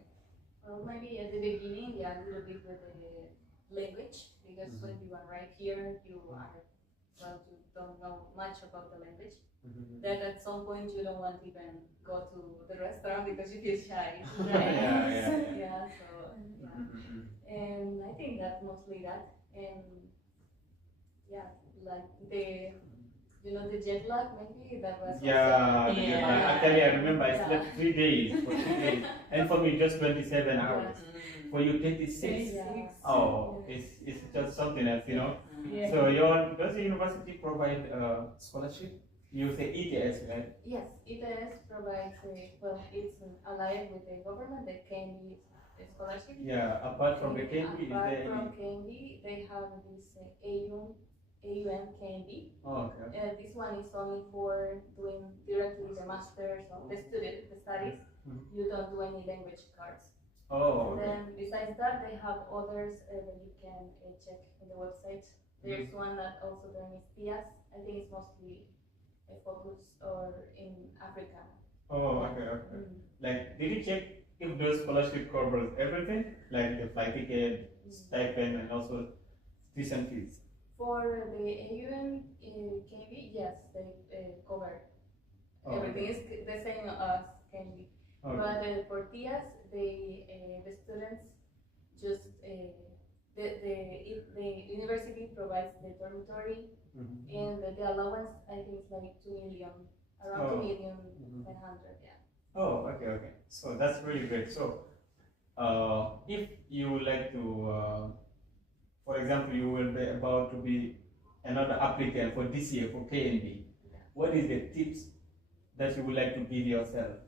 Well, maybe at the beginning, a little bit with the language, because when you arrive here, you don't know much about the language. That at some point you don't want to even go to the restaurant because you feel shy. And I think that's mostly that. And like the jet lag, maybe that was. Actually, I remember I slept 3 days for 3 days, and for me just 27 hours. For you 36. Oh, it's just something else, you know. So does the university provide scholarship? You say ETS, right? Yes, ETS provides it's allied with the government. They can be a scholarship. Yeah, apart from the KNB, apart from KNB, they have this AUM KNB. Oh, okay. This one is only for doing directly the masters of the studies. You don't do any language cards. Oh, And okay. then besides that, they have others that you can check in the website. There's one that also there is TIAS. I think it's mostly focus or in Africa. Oh, okay. Like, did you check if those scholarship covers everything, like the flight ticket, stipend, and also tuition fees? For the AUM KNB, yes, they cover everything. It's the same as KNB. But for TIAS, the students just the university provides the dormitory. And the allowance, I think it's like 2 million, around 2 million 900, Oh, okay. So that's really great. So, if you would like to, for example, you will be about to be another applicant for this year for KNB, what is the tips that you would like to give yourself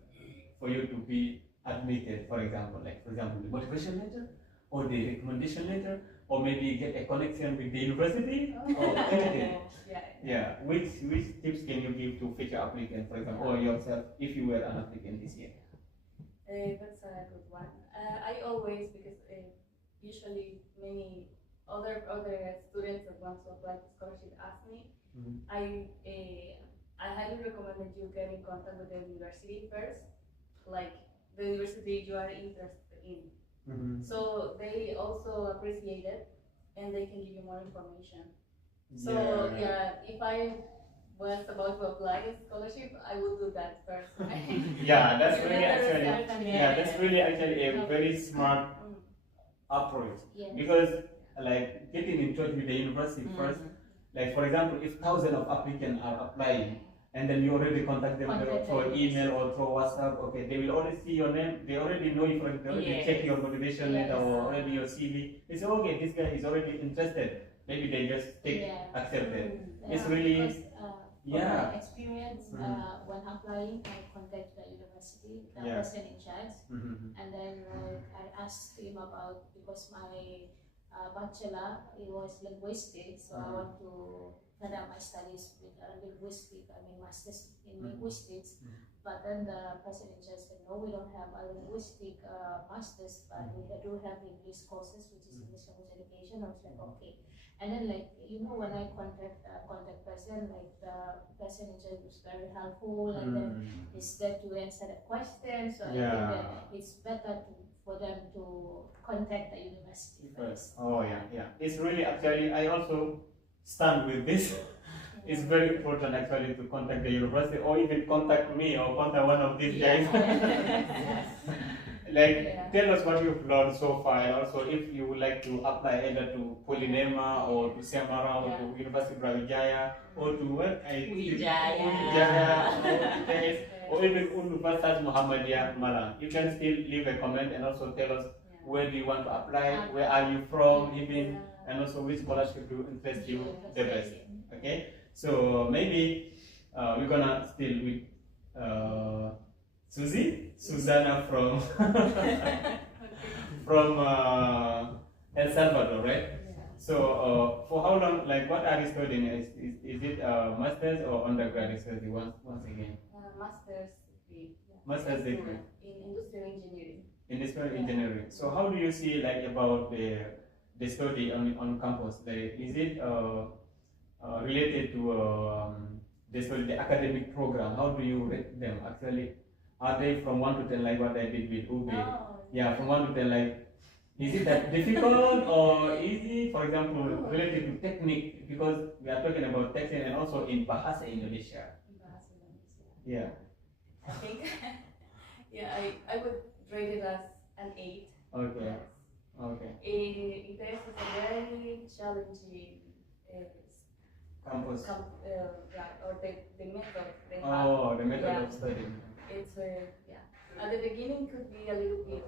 for you to be admitted? For example, the motivation letter or the recommendation letter, or maybe get a connection with the university or anything. Which tips can you give to future applicants, for example, or yourself if you were an applicant this year? That's a good one. I always, because usually many other students that want to apply to scholarship ask me, I highly recommend that you get in contact with the university first, like the university you are interested in. So they also appreciate it, and they can give you more information. So if I was about to apply a scholarship, I would do that first. That's really actually a very smart approach, because like getting in touch with the university first. Like for example, if thousands of applicants are applying, and then you already contact them through email or through WhatsApp, okay, they will already see your name, they already know you, they already check your motivation letter or already your CV. They say, okay, this guy is already interested. Maybe they just accept it. It's really, from my experience, when applying, I contact the university, the person in charge, and then I asked him about, because my bachelor, it was linguistics, so I want to further my studies with linguistics, I mean masters in linguistics, but then the person in charge said, no, we don't have a linguistic masters, but we do have English courses, which is English language education. I was like, okay. And then like, you know, when I contact person, like the person in charge was very helpful, and then is there to answer the questions, so I think that it's better for them to contact the university first. Oh yeah. It's really, actually, I also stand with this. It's very important actually to contact the university, or even contact me, or contact one of these guys. Like, tell us what you've learned so far, and also if you would like to apply either to Polinema or to Semarang or to University of Brawijaya or to what? Or even Universitas Muhammadiyah Malang. You can still leave a comment and also tell us where do you want to apply, where are you from, even, and also which scholarship do interest you the best. Okay, so maybe we're gonna still with Susanna from from El Salvador, right? So for how long? Like, what are you studying? Is it masters or undergraduate study? Once again. Master's degree in industrial engineering. Industrial engineering. So how do you see like about the study on campus? Like, is it related to the academic program? How do you rate them actually? Are they from 1 to 10 like what I did with Ube? Yeah, from 1 to 10 like, is it that difficult or easy? For example, related to technique, because we are talking about technique and also in Bahasa Indonesia. Yeah. I think, I would rate it as an 8. Okay. Yes. Okay. It is a very challenging Campus. or the method they have. Oh, the method of studying. It's at the beginning could be a little bit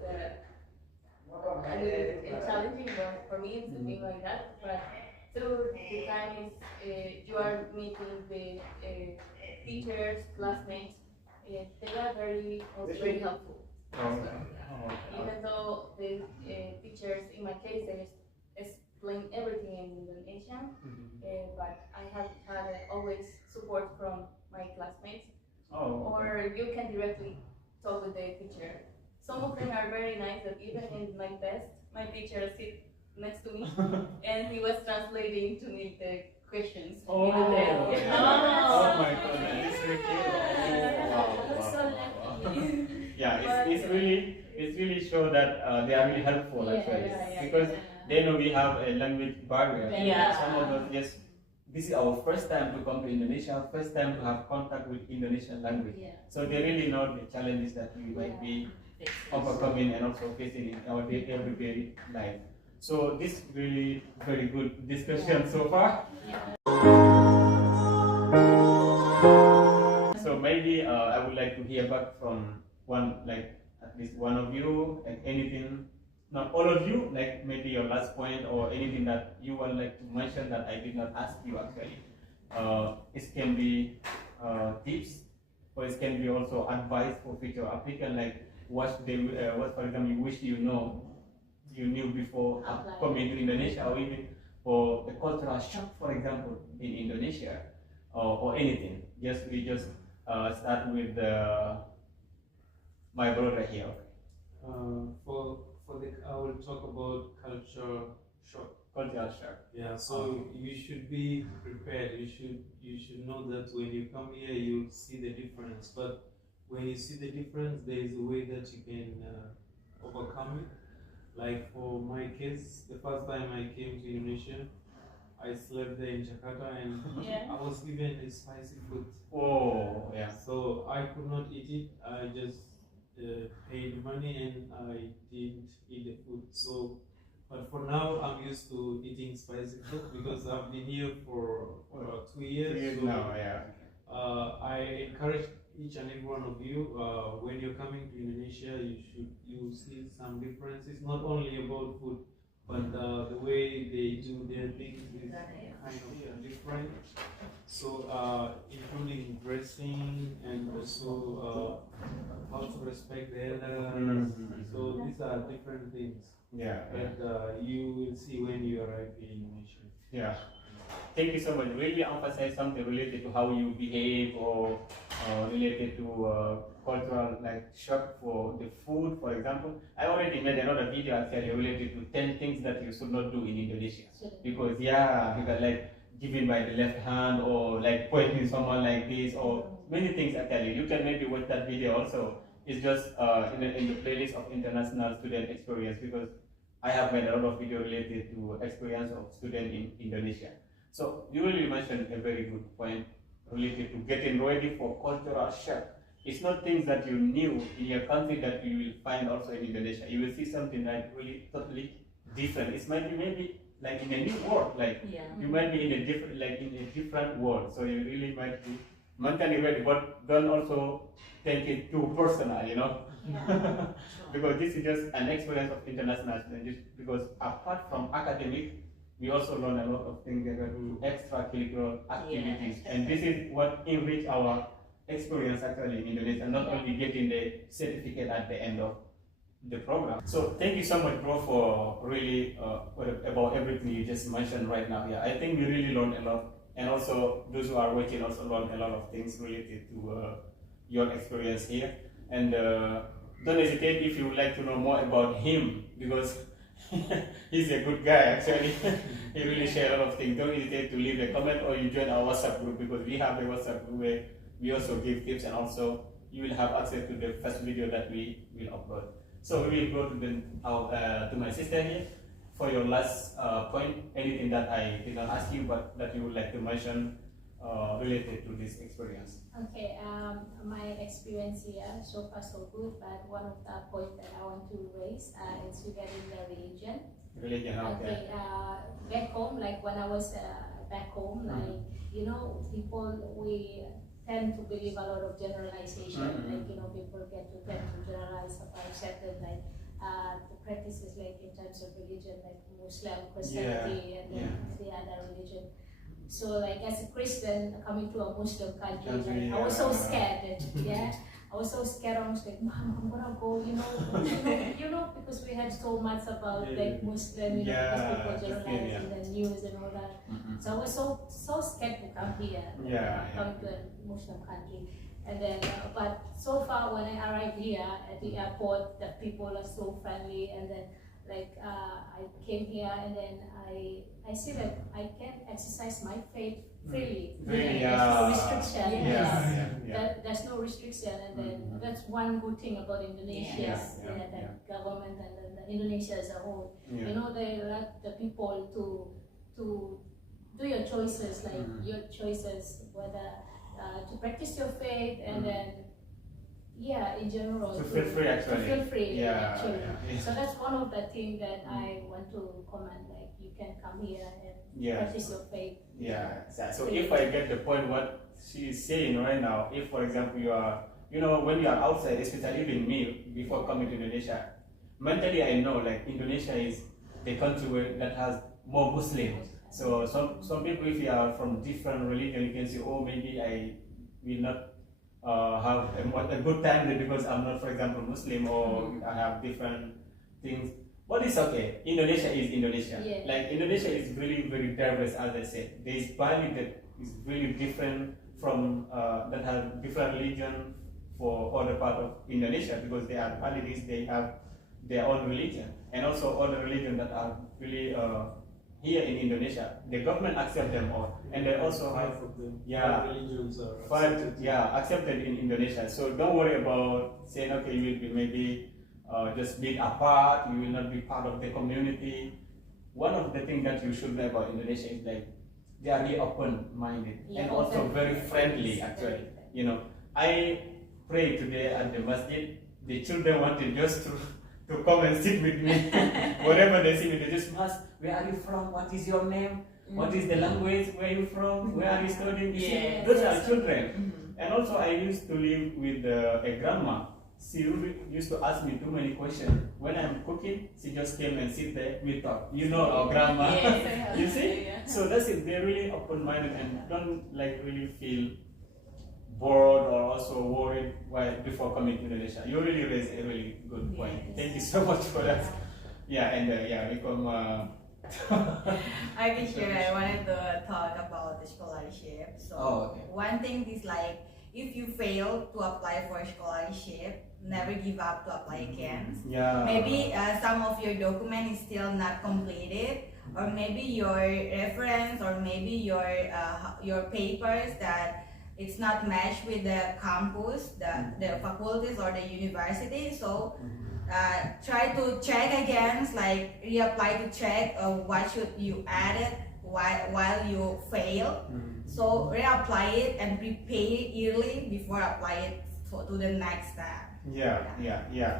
challenging, but for me it's been like that. But through the time you are meeting with teachers, classmates. They are very helpful. Even though the teachers, in my case, they explain everything in Indonesian, but I have had always support from my classmates. Or you can directly talk with the teacher. Some of them are very nice, that even in my test, my teacher sit next to me and he was translating to me the questions. Oh my god, that's so cute. Yeah, it's really show that they are really helpful actually, because they know we have a language barrier. Some of us this is our first time to come to Indonesia, first time to have contact with Indonesian language. So they really know the challenges that we might be overcoming and also facing in our everyday life. So this really very good discussion so far. So maybe I would like to hear back from at least one of you, like anything, not all of you, like maybe your last point or anything that you would like to mention that I did not ask you actually. It can be tips, or it can be also advice for future applicant, like what for example you wish you knew before coming to Indonesia, or even for the cultural shock, for example, in Indonesia, or anything. We just start with my brother here. I will talk about culture shock. Cultural shock. Yeah, so you should be prepared. You should know that when you come here, you see the difference. But when you see the difference, there is a way that you can overcome it. Like for my case, the first time I came to Indonesia, I slept there in Jakarta and I was given a spicy food. Oh, yeah. So I could not eat it. I just paid money and I didn't eat the food. So But for now, I'm used to eating spicy food because I've been here for 2 years. 2 years so, now, yeah. I encourage each and every one of you, when you're coming to Indonesia, you see some differences, not only about food, but the way they do their things is kind of different. So, including dressing and also how to respect the elders. So these are different things. Yeah. But you will see when you arrive in Indonesia. Yeah. Thank you so much. Really emphasize something related to how you behave or related to cultural like shock for the food, for example. I already made another video actually related to 10 things that you should not do in Indonesia. Because like giving by the left hand or like pointing someone like this or many things actually. You can maybe watch that video also. It's just in the playlist of international student experience because I have made a lot of video related to experience of student in Indonesia. So you really mentioned a very good point related to getting ready for cultural shock. It's not things that you knew in your country that you will find also in Indonesia. You will see something that really totally different. It might be maybe like in a new world, like you might be in a different world. So you really might be mentally ready, but don't also take it too personal, you know. Yeah. Because this is just an experience of international students. Because apart from academic, we also learn a lot of things related to extracurricular activities, and this is what enrich our experience actually in Indonesia, not only getting the certificate at the end of the program. So thank you so much, bro, for really about everything you just mentioned right now. Yeah, I think we really learned a lot, and also those who are watching also learned a lot of things related to your experience here. And don't hesitate if you would like to know more about him, because he's a good guy actually. He really shares a lot of things. Don't hesitate to leave a comment or you join our WhatsApp group, because we have a WhatsApp group where we also give tips, and also you will have access to the first video that we will upload. So we will go to my sister here for your last point. Anything that I did not ask you but that you would like to mention related to this experience. Okay, my experience here so far so good, but one of the points that I want to raise is regarding the religion. Religion, okay. Back home, like when I was back home, like, you know, people, we tend to believe a lot of generalization, like, you know, people get to tend to generalize about certain, like, the practices, like in terms of religion, like Muslim, Christianity, and then the other religion. So, like, as a Christian coming to a Muslim country, like, I was so scared. I was so scared. I was like, Mom, I'm gonna go. You know, because we had so much about like Muslim, you know, because people generalize in the news and all that. So I was so scared to come here, come to a Muslim country. And then, but so far when I arrived here at the airport, the people are so friendly, and then like I came here and then I see that I can exercise my faith freely. There's no restriction. There's no restriction, and then that's one good thing about Indonesia, the government and then the Indonesia as a whole. You know, they let the people to do your choices, like your choices, whether to practice your faith, and then in general to feel free actually. To feel free, actually. So that's one of the things that I want to comment. Like, you can come here and practice your faith. So if I get the point what she is saying right now, if for example you are, you know, when you are outside, especially even me, before coming to Indonesia, mentally I know like Indonesia is the country that has more Muslims. So some people, if you are from different religion, you can say, oh, maybe I will not have a good time there because I'm not, for example, Muslim, or I have different things. But it's okay. Indonesia is Indonesia. Like, Indonesia is really very diverse, as I said. There is Bali that is really different from that has different religion for other part of Indonesia, because they are Balinese, they have their own religion, and also other religion that are really here in Indonesia. The government accept them all, and they also have five religions are accepted in Indonesia. So don't worry about saying, okay, you will be maybe just being apart, you will not be part of the community. One of the things that you should know about Indonesia is like they are really open-minded and also very friendly actually. You know, I prayed today at the masjid. The children wanted just to to come and sit with me. Wherever they see me, they just ask, where are you from? What is your name? What is the language? Where are you from? Where are you studying? You see, those are children. And also I used to live with a grandma. She used to ask me too many questions. When I'm cooking, she just came and sit there, we talk. You know our grandma. You see? So that's it. They're really open-minded and don't like really feel bored or also worried before coming to Indonesia. You really raised a really good point. Thank you so much for that. Yeah, and we come. Okay, sure. I wanted to talk about the scholarship. So one thing is like, if you fail to apply for a scholarship, never give up to apply again. Yeah. Maybe some of your document is still not completed, or maybe your reference, or maybe your papers that it's not matched with the campus, the faculties or the university. So try to check again, like reapply to check what should you add it while you fail. So reapply it and prepare early before apply it to the next step. Yeah.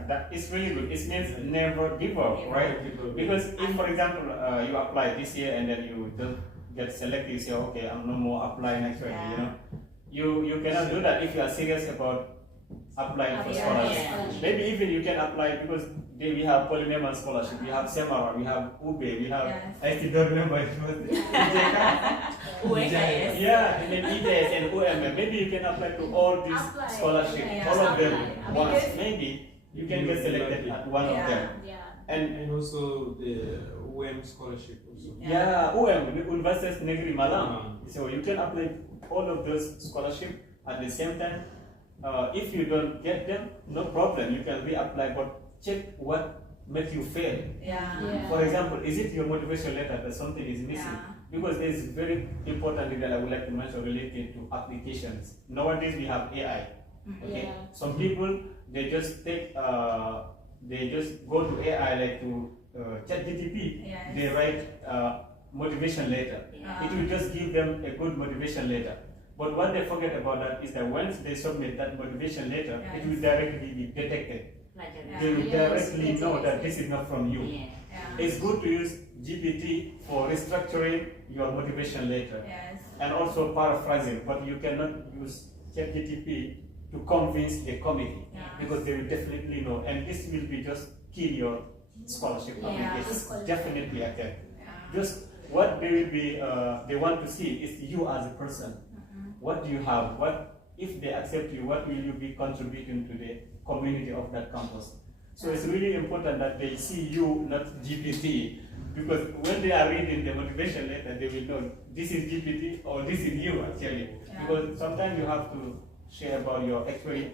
That is really good. It means never give up, right? Because if, for example, you apply this year and then you don't get selected, you say, okay, I'm no more applying next year. You know, you cannot do that if you are serious about applying for scholarship. Maybe even you can apply because we have Polinema scholarship, we have Semarang, we have Ube, we have, I still don't remember it was yeah, and then ITS and UM. Maybe you can apply to all these scholarships, all of them once. Maybe you can get selected at one of them. And also the UM scholarship also. UM, Universitas Negeri Malang. So you can apply all of those scholarships at the same time. If you don't get them, no problem. You can reapply, but check what makes you fail. For example, is it your motivation letter that something is missing? Because there is very important thing that I would like to mention related to applications. Nowadays we have AI. Okay, some people they just take they just go to AI like to ChatGPT. They write motivation letter. It will just give them a good motivation letter. But what they forget about that is that once they submit that motivation letter, it will directly be detected. They will directly know that this is not from you. It's good to use GPT for restructuring your motivation letter and also paraphrasing, but you cannot use ChatGPT to convince the committee because they will definitely know, and this will be just kill your scholarship application. Definitely attend. Just what they will be, they want to see is you as a person. What do you have? What if they accept you? What will you be contributing to the community of that campus? So it's really important that they see you, not GPT, because when they are reading the motivation letter, they will know this is GPT or this is you actually. Because sometimes you have to share about your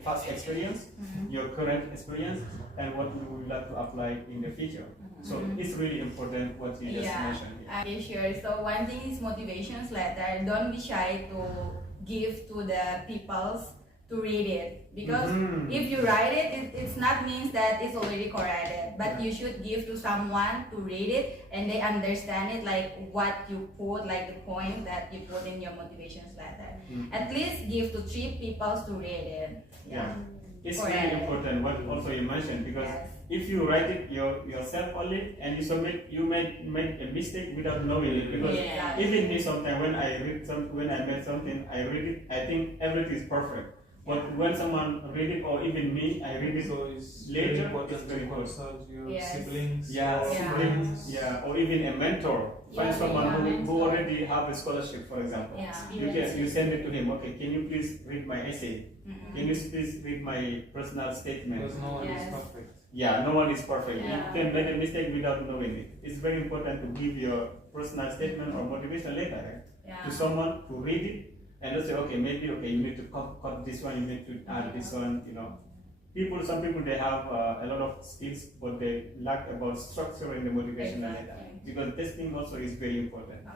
past experience, your current experience, and what you would like to apply in the future. So it's really important what you just mentioned. Okay, sure. So one thing is motivations letter. Don't be shy to give to the peoples to read it, because if you write it, it's not means that it's already corrected, but you should give to someone to read it and they understand it, like what you put, like the point that you put in your motivations letter. At least give to 3 people to read it. It's really important what also you mentioned, because if you write it yourself only and you submit, you make a mistake without knowing it. Because even me sometimes when I make something, I read it, I think everything is perfect. But when someone read it, or even me, I read it So it's later, important to consult your siblings. Siblings, or even a mentor. Find someone who already have a scholarship, for example. You send it to him. Okay, can you please read my essay? Can you please read my personal statement? Because no one is perfect. No one is perfect. You can make a mistake without knowing it. It's very important to give your personal statement or motivation letter to someone to read it and just say, okay, maybe you need to cut this one, you need to add this one. Some people they have a lot of skills, but they lack about structuring the motivation letter. Because testing also is very important.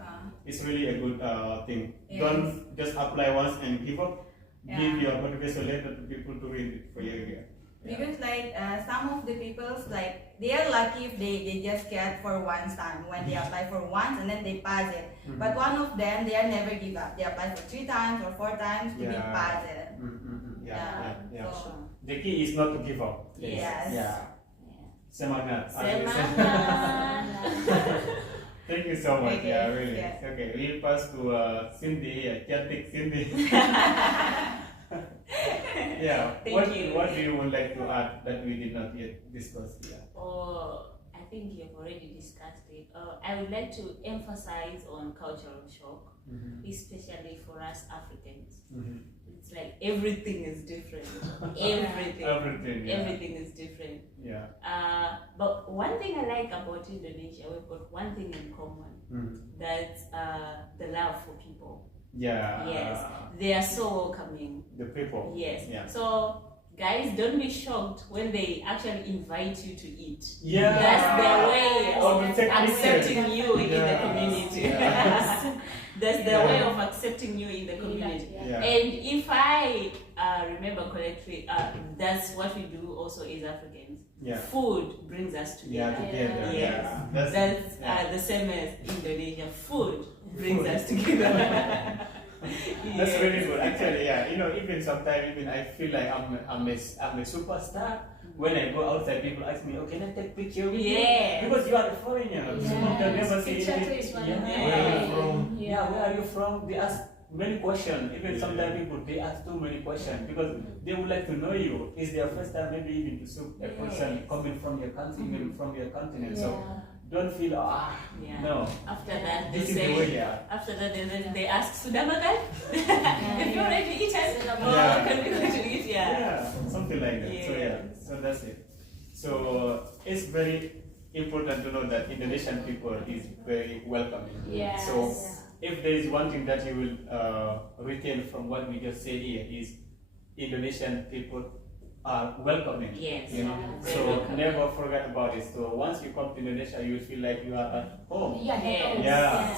It's really a good thing. Don't just apply once and give up. Give your motivation letter to people to read it for you. Because like some of the people's like they are lucky if they just get for one time when they apply for once and then they pass it. But one of them they are never give up. They apply for 3 times or 4 times to be passed. So the key is not to give up. Semangat. Semangat. Thank you so much. Okay, Yeah, really. yeah. Okay, we pass to Cindy here. Cantik Cindy. Yeah. Thank you. What do you would like to add that we did not yet discuss here? Oh, I think you've already discussed it. I would like to emphasize on cultural shock, especially for us Africans. It's like everything is different. Everything is different. Yeah. But one thing I like about Indonesia, we've got one thing in common. That's the love for people. Yeah. Yes, they are so welcoming. The people. Yes. Yeah. So guys, don't be shocked when they actually invite you to eat. Yeah. That's their way Or of to take accepting you in the Yes. community. Yes. That's their Yeah. way of accepting you in the community. Yeah. And if I remember correctly, that's what we do also as Africans. Yeah. Food brings us Yeah, together. together. Yes. Yeah. That's yeah. the same as Indonesia. Food brings Food. us together. That's really good. Actually, yeah. You know, even sometimes, even I feel like I'm a superstar. When I go outside, people ask me, "Oh, can I take picture with you?" Yeah. Because you are a foreigner. Yeah. So you can never see Picture it. is one Yeah. of Where my- are you from? Yeah. Where are you from? They ask many questions. Even Yeah. sometimes people they ask too many questions because they would like to know you. It's their first time, maybe even to see a person coming from your country, even from your continent. So don't feel Yeah. no. After that, they This is the way say. they are. After that, they ask, "Sudah makan? Have you already eaten? Oh, Yeah. can we go to eat?" Yeah. Yeah, something like that. So Yeah. yeah, so that's it. So it's very important to know that Indonesian people is very welcoming. Yes. So if there is one thing that you will retain from what we just said here is Indonesian people are welcoming. Yes. You know, Very so welcoming. never forget about it. So once you come to Indonesia, you will feel like you are at home. Yeah. Yeah. Yeah,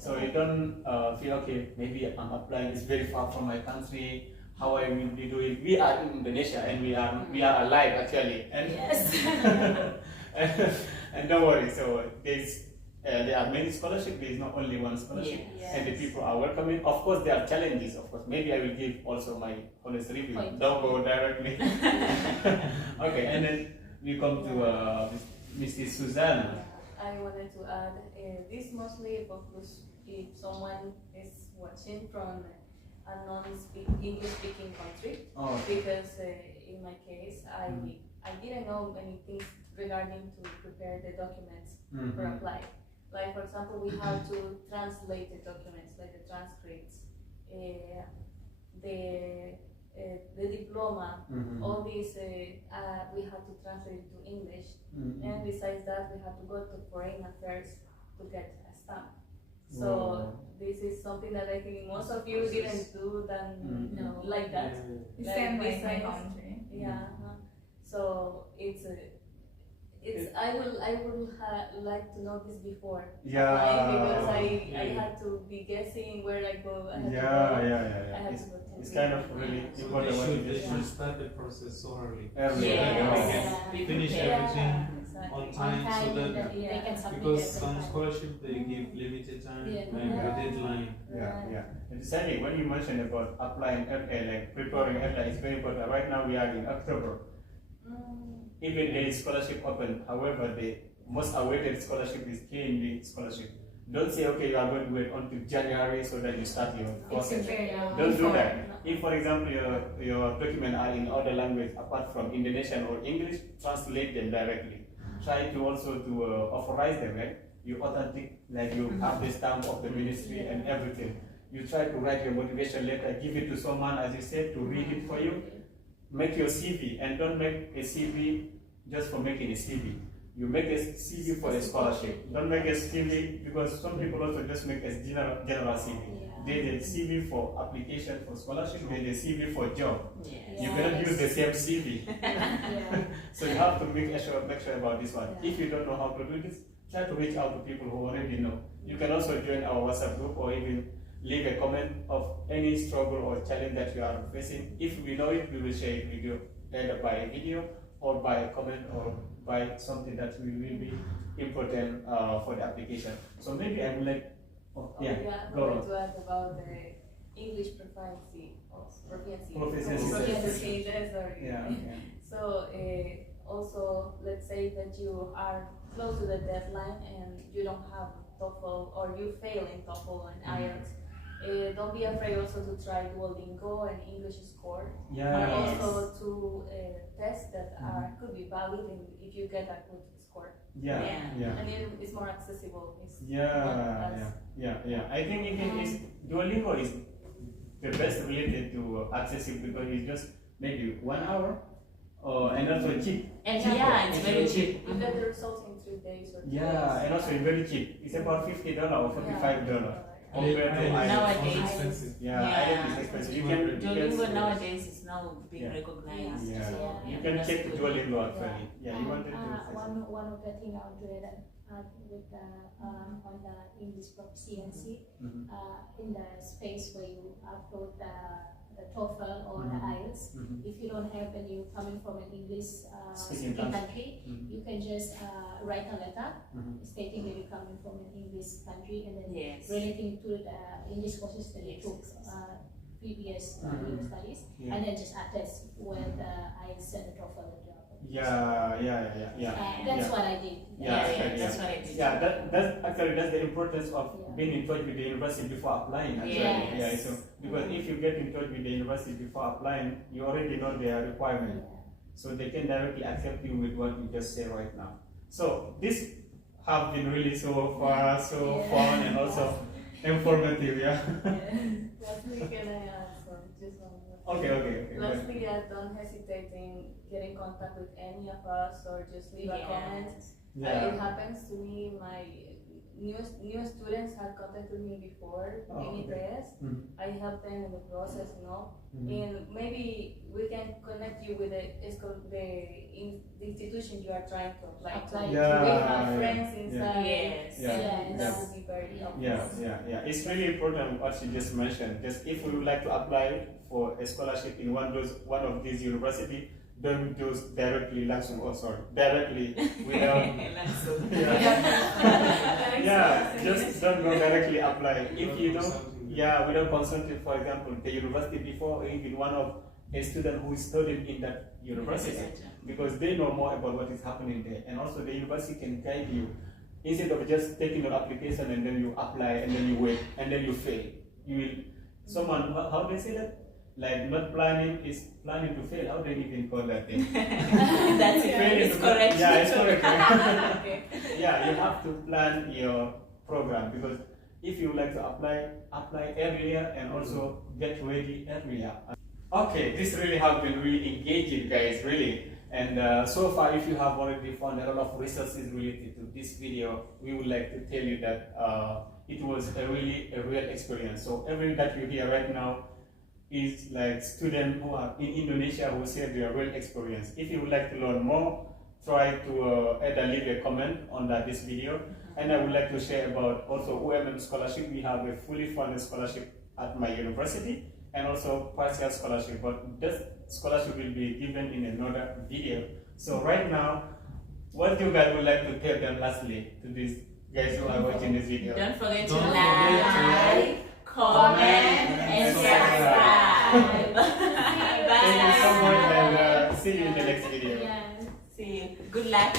so you don't feel okay. Maybe I'm applying. It's very far from my country. How I will be doing? We are in Indonesia and we are alive actually. And Yes. and don't worry. So there are many scholarships. There is not only one scholarship, Yes. and the people are welcoming. Of course, there are challenges. Of course, maybe I will give also my honest review. Point. Don't go directly. Okay, and then we come to Mrs. Susanna. I wanted to add this mostly focus if someone is watching from a non-English speaking country, Oh, because in my case I didn't know many things regarding to prepare the documents for apply. Like for example, we have to translate the documents, like the transcripts, the diploma, all these we have to translate to English. And besides that, we have to go to foreign affairs to get a stamp. So this is something that I think most of you didn't do like that. The same like my besides- country. Yeah. So it's I would like to know this before. Yeah. Because I had to be guessing where I go. I had to go. I had to go to It's kind of really So important what you they just should start the process so early. early. Yes. We finish prepared. everything Exactly. on time so that they can submit because at the some time. scholarship they give limited time Yeah. and a deadline. Yeah. And Sally, when you mentioned about applying like preparing apply, it's very important. Right now we are in October. Even there is scholarship open, however, the most awaited scholarship is KND scholarship. Don't say, okay, you are going to wait until January so that you start your process. Don't do that. If, for example, your documents are in other language apart from Indonesian or English, translate them directly. Try to also to authorize them, right? You authentic, like you have the stamp of the ministry and everything. You try to write your motivation letter, give it to someone, as you said, to read it for you. Make your CV, and don't make a CV just for making a CV. You make a CV for a scholarship. Don't make a CV because some people also just make a general CV. There's a CV for application for scholarship, there's a CV for job. Yes. You cannot use the same CV. Yeah. So you have to make sure about this one. If you don't know how to do this, try to reach out to people who already know. You can also join our WhatsApp group or even leave a comment of any struggle or challenge that you are facing. If we know it, we will share it with you, either by a video or by a comment or by something that will be important for the application. So maybe I would like, I go wanted on. to add about the English proficiency. Proficiency. Proficiency, sorry. Yeah. So also, let's say that you are close to the deadline and you don't have TOEFL or you fail in TOEFL and IELTS. Don't be afraid also to try Duolingo and English score. Yeah. Also to tests that could be valid if you get a good score. Yeah. And it's more accessible. It's I think even is Duolingo is the best related to accessible because it's just maybe 1 hour, and also cheap. And it's very cheap. You get the results in 3 days or 2 days. And also it's very cheap. It's about $50 or $45. Compared to Nowadays, expensive. IELTS is expensive. You can Duolingo nowadays is now being recognized. You can check Duolingo actually. You wanted to one of the things I want to add with on the English proficiency in the space where you upload the TOEFL or the IELTS. If you don't have and you're coming from an English speaking country, you can just write a letter stating that you're coming from an English country and then relating to the English courses that you took previous your studies, and then just attest with the IELTS and the TOEFL that you have. That's what I did. That's what I did. That's the importance of being in touch with the university before applying. Actually. So because if you get in touch with the university before applying, you already know their requirement, so they can directly accept you with what you just say right now. So this have been really so far so fun and also informative. Lastly, can I add just one more? Okay. Lastly, don't hesitate in get in contact with any of us or just leave a comment. It happens to me. My new students have contacted me before in ITS. I help them in the process, and maybe we can connect you with the institution you are trying to apply to. We have friends inside. And that would be very helpful. It's really important what you just mentioned. Just if we would like to apply for a scholarship in one of these universities, don't do directly directly without just don't go directly apply. If you don't without consulting, for example, the university before, or even one of a student who is studying in that university, because they know more about what is happening there, and also the university can guide you instead of just taking your application and then you apply and then you wait and then you fail. You will how they say that? Like not planning is planning to fail. How do you even call that thing? That's it. It's correct. It's correct. You have to plan your program, because if you like to apply earlier and also get ready earlier. Okay, this really has been really engaging, guys, really. And so far, if you have already found a lot of resources related to this video, we would like to tell you that it was a real experience. So everything that you hear right now is like students who are in Indonesia who share their real experience. If you would like to learn more, try to either leave a comment on this video. And I would like to share about also OMM scholarship. We have a fully funded scholarship at my university and also partial scholarship, but this scholarship will be given in another video. So right now, what you guys would like to tell them lastly to these guys who are watching this video? Don't forget to like, comment, and subscribe. Bye. Thank you so much, and see you in the next video. See you. Good luck.